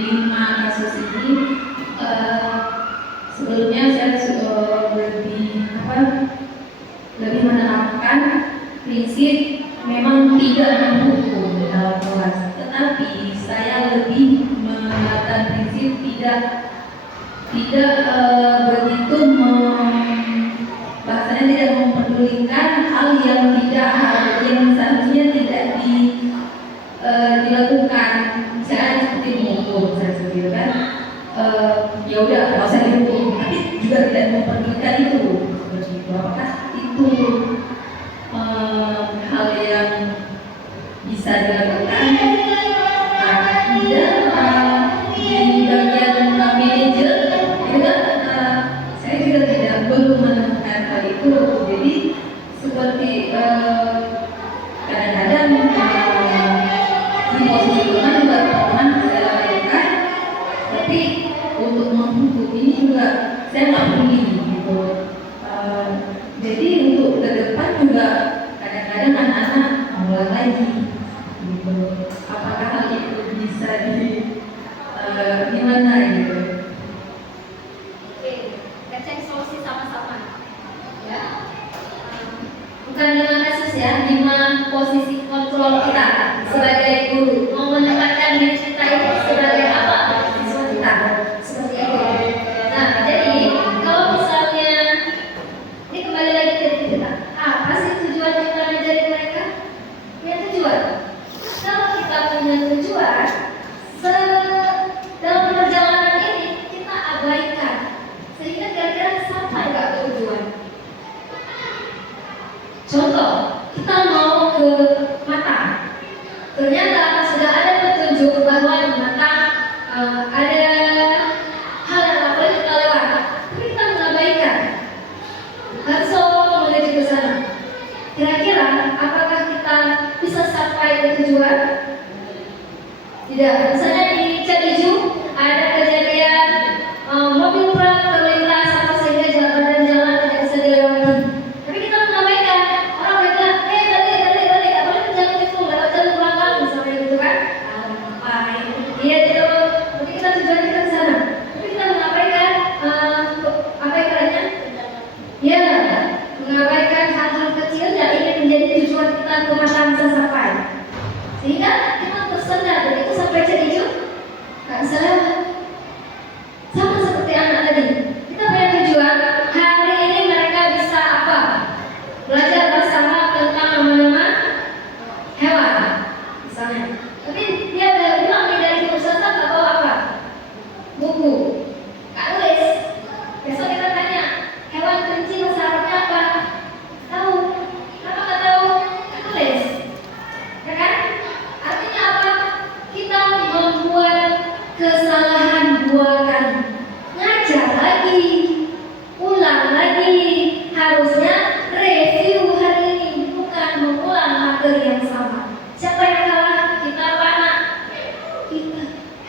5 kasus ini, sebelumnya saya lebih menerapkan prinsip memang tidak menghukum dalam kelas, tetapi saya lebih menerapkan prinsip tidak begitu bahasanya tidak mempedulikan hal yang seharusnya tidak dilakukan. Misalnya seperti menghukum, saya sendiri kan, ya udah nggak usah dihukum, tapi juga tidak mempedulikan itu. Seperti itu, apakah itu hal yang bisa dilakukan? Di bagian manajer juga saya juga belum menemukan hal itu. Jadi seperti kadang-kadang di posisi teman juga pernah saya lakukan, tapi untuk menghukum ini juga saya nggak peduli gitu. Jadi untuk ke depan juga kadang-kadang anak-anak mulai lagi gitu. Apakah hal itu bisa gimana gitu? Oke, kita cek solusi sama-sama. Ya, bukan 5 kasus ya, 5 posisi kontrol kita sebagai guru, mau menempatkan diri kita itu sebagai apa? Siswa kita, seperti itu. Nah, jadi kalau misalnya ini kembali lagi ke diri kita, apa sih tujuan kita mengajar mereka? Punya tujuan. Kalau kita punya tujuan, dalam perjalanan ini kita abaikan sehingga kira-kira sampai nggak ke tujuan. Contoh, kita mau ke mata, ternyata sudah ada petunjuk bahwa di mata ada hal yang tak boleh kita lewat, tapi kita mengabaikan. Langsung menuju ke sana. Kira-kira apakah kita bisa sampai ke tujuan? Tidak. Misalnya di Cianjur ada kejadian mobil truk terlintas atau sehingga badan jalan tidak bisa dilewati. Tapi kita mengabaikan. Orang bilang, balik, apa boleh jalan itu lewat jalur belakang misalnya gitu kan? Ngapain? Iya gitu. Tapi kita tujuan kita ke sana. Tapi kita mengabaikan apa ibaratnya? Ya, mengabaikan hal-hal kecil yang ingin menjadi tujuan kita ke masa bisa sampai. Sehingga kita tersendat begitu sampai Cianjur nggak bisa lewat. Sama seperti anak tadi, kita punya tujuan hari ini mereka bisa apa? Belajar bersama tentang nama-nama hewan misalnya. Tapi dia udah bilang nih dari Ustazah nggak bawa apa? Buku. Nggak tulis. Besok kita tanya hewan kelinci bahasa Arabnya apa? Tahu? Kenapa nggak tahu? Nggak tulis. Ya kan? Artinya apa? Kita membuat kesalahan 2 kali. Ngajar lagi, ulang lagi. Harusnya review hari ini, bukan mengulang materi yang sama. Siapa yang kalah? Kita apa anak? Kita.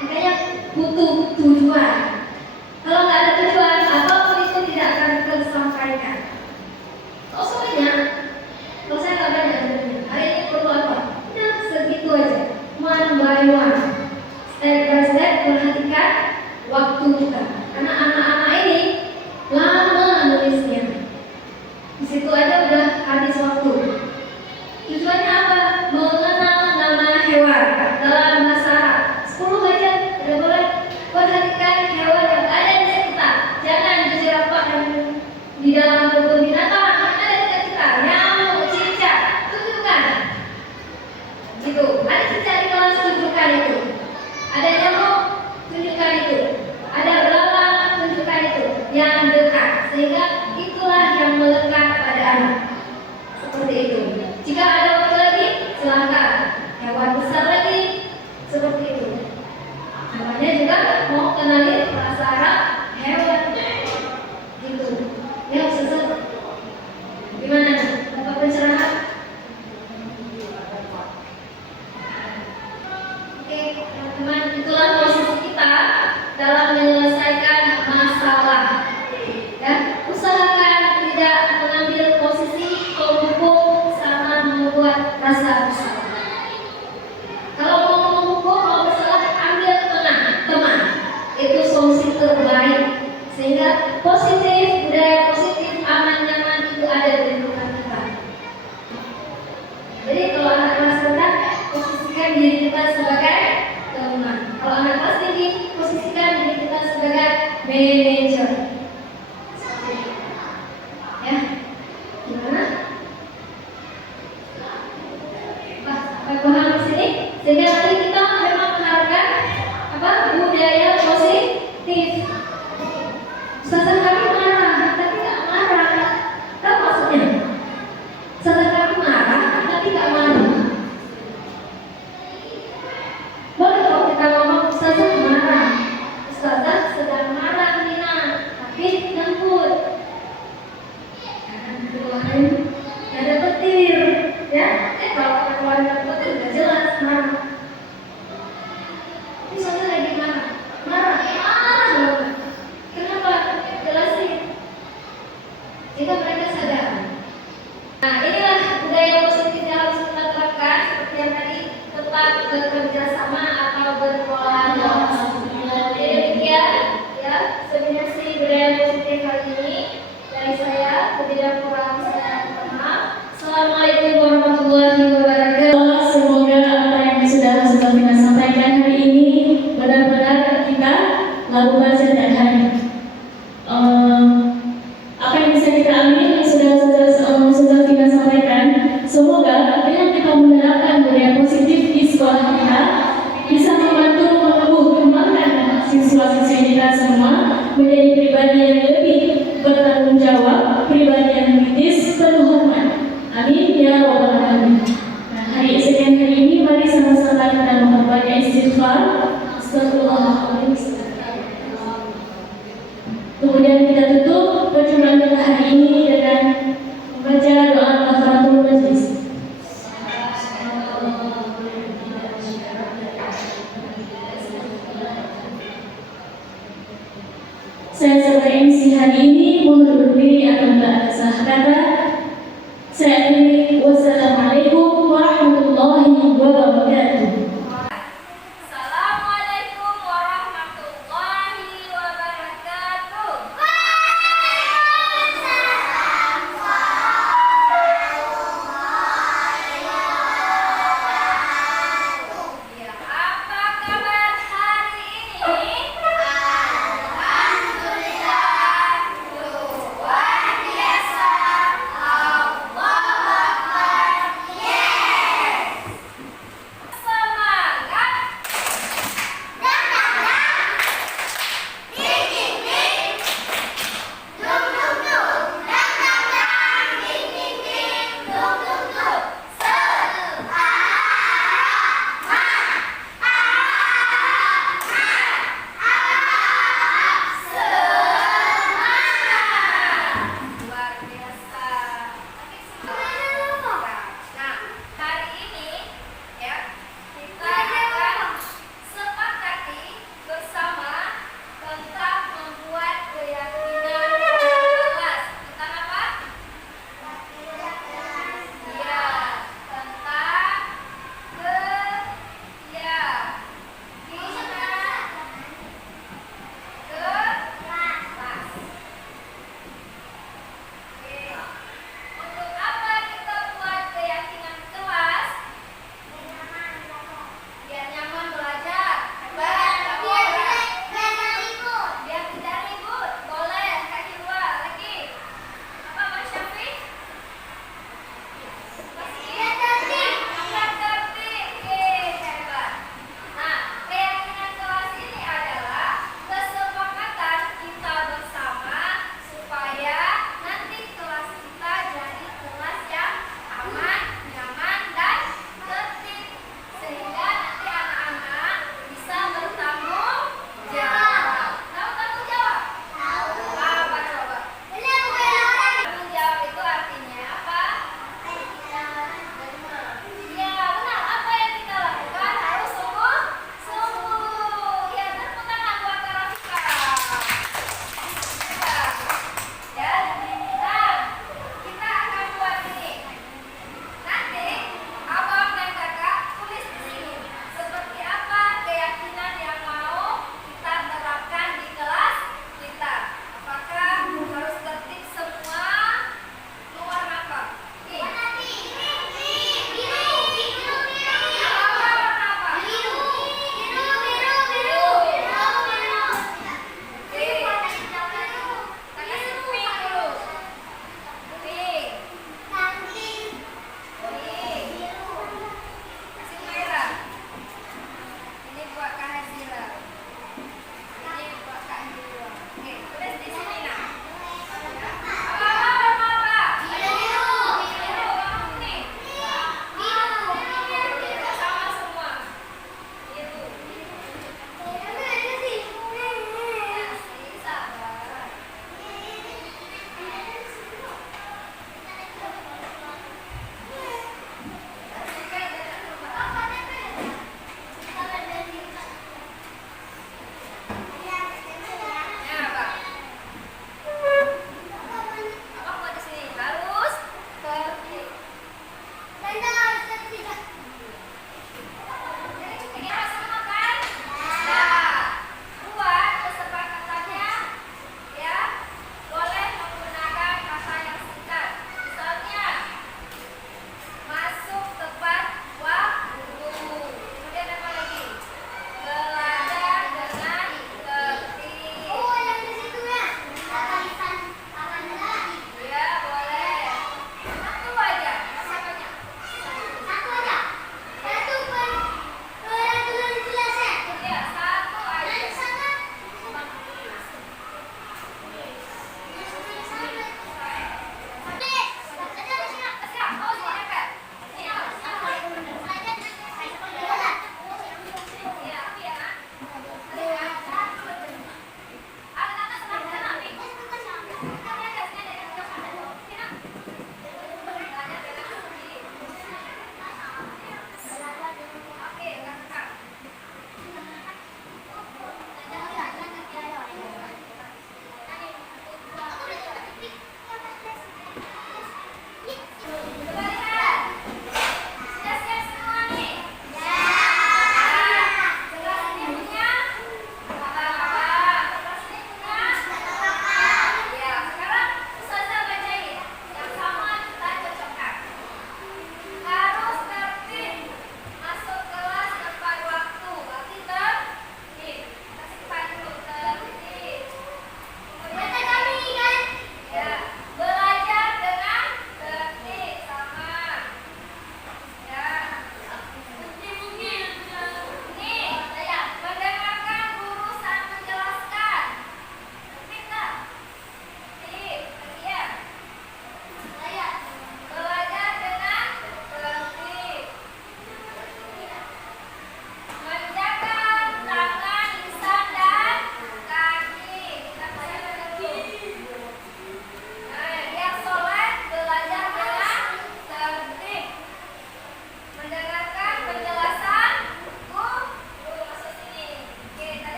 Makanya butuh tujuan. Kalau nggak ada tujuan, apapun itu tidak akan tersampaikan. Oh semuanya, kalau saya nggak banyak hari ini perlu apa? Nah segitu aja, one by one, step by step, perhatikan waktu kita. Karena anak-anak ini lama nulisnya, di situ aja udah habis waktu. Tujuannya apa? Mengenal nama hewan dalam bahasa Arab. 10 aja, udah boleh. Perhatikan hewan yang ada di sekitar. Jangan jerapah yang di dalam kebun binatang yang ada di sekitar. Nyamuk, cicak, tunjukkan. Gitu. Ada cicak di kelas, tunjukkan itu. Ada nyamuk, tunjukkan itu. Ada belalang, tunjukkan itu. Yang dekat. Sehingga itulah yang melekat pada anak. Seperti itu. Jika ada waktu lagi, silakan. Hewan besar lagi, seperti itu. Namanya juga mau kenalin bahasa Arab hewan gitu. Ya Ustazah, gimana? Dapat pencerahan? Oke teman-teman, itulah posisi kita dalam menyelesaikan masalah. Ya, usahakan tidak mengambil posisi penghukum sama membuat rasa bersalah. Kalau mau menghukum, mau bersalah, ambil tengah. Jadi kalau anak kelas rendah, posisikan diri kita sebagai teman. Kalau anak kelas tinggi, posisikan diri kita sebagai manajer. Ya, gimana? Sampai paham di sini? Sehingga nanti kita memang mengharapkan budaya positif. Ustazah kami marah, tapi tak marah. Tahu maksudnya? Ustazah kami marah, tapi tak marah. Boleh kalau kita ngomong ustazah marah, ustazah sedang marah Nina, tapi lembut. Jangan keluarin ada petir, ya? Kalau keluarin ada petir nggak jelas marah. Ini ustazah lagi marah, marah banget. Kenapa? Jelasin. Jika mereka sadar. Nah, inilah budaya positif yang harus kita terapkan seperti yang tadi, tetap bekerja sama atau berkolaborasi. Jadi demikian ya sebenarnya budaya positif kali ini dari saya. Tidak kurang saya mohon maaf. Assalamualaikum warahmatullahi wabarakatuh. Semoga apa yang sudah kita sampaikan hari ini benar-benar kita lakukan setiap hari. Apa yang bisa kita ambil yang sudah kita sampaikan, semoga dengan kita menerapkan budaya positif di sekolah kita bisa membantu kembangkan siswa-siswi kita semua menjadi pribadi yang lebih bertanggung jawab, pribadi yang kritis, penuh hormat. Amin ya rabbal alamin. Nah, sekian hari ini mari sama-sama kita membaca istighfar. Astagfirullahaladzim. Kemudian kita tutup perjumpaan kita hari ini dengan membaca doa kafaratul majlis. Saya sebagai MC hari ini mohon undur diri atau tidak sah kata. Saya akhiri. Wassalamualaikum warahmatullahi wabarakatuh. Assalamualaikum warahmatullahi wabarakatuh. Ya, apa kabar hari ini? Alhamdulillah luar biasa. Pandangan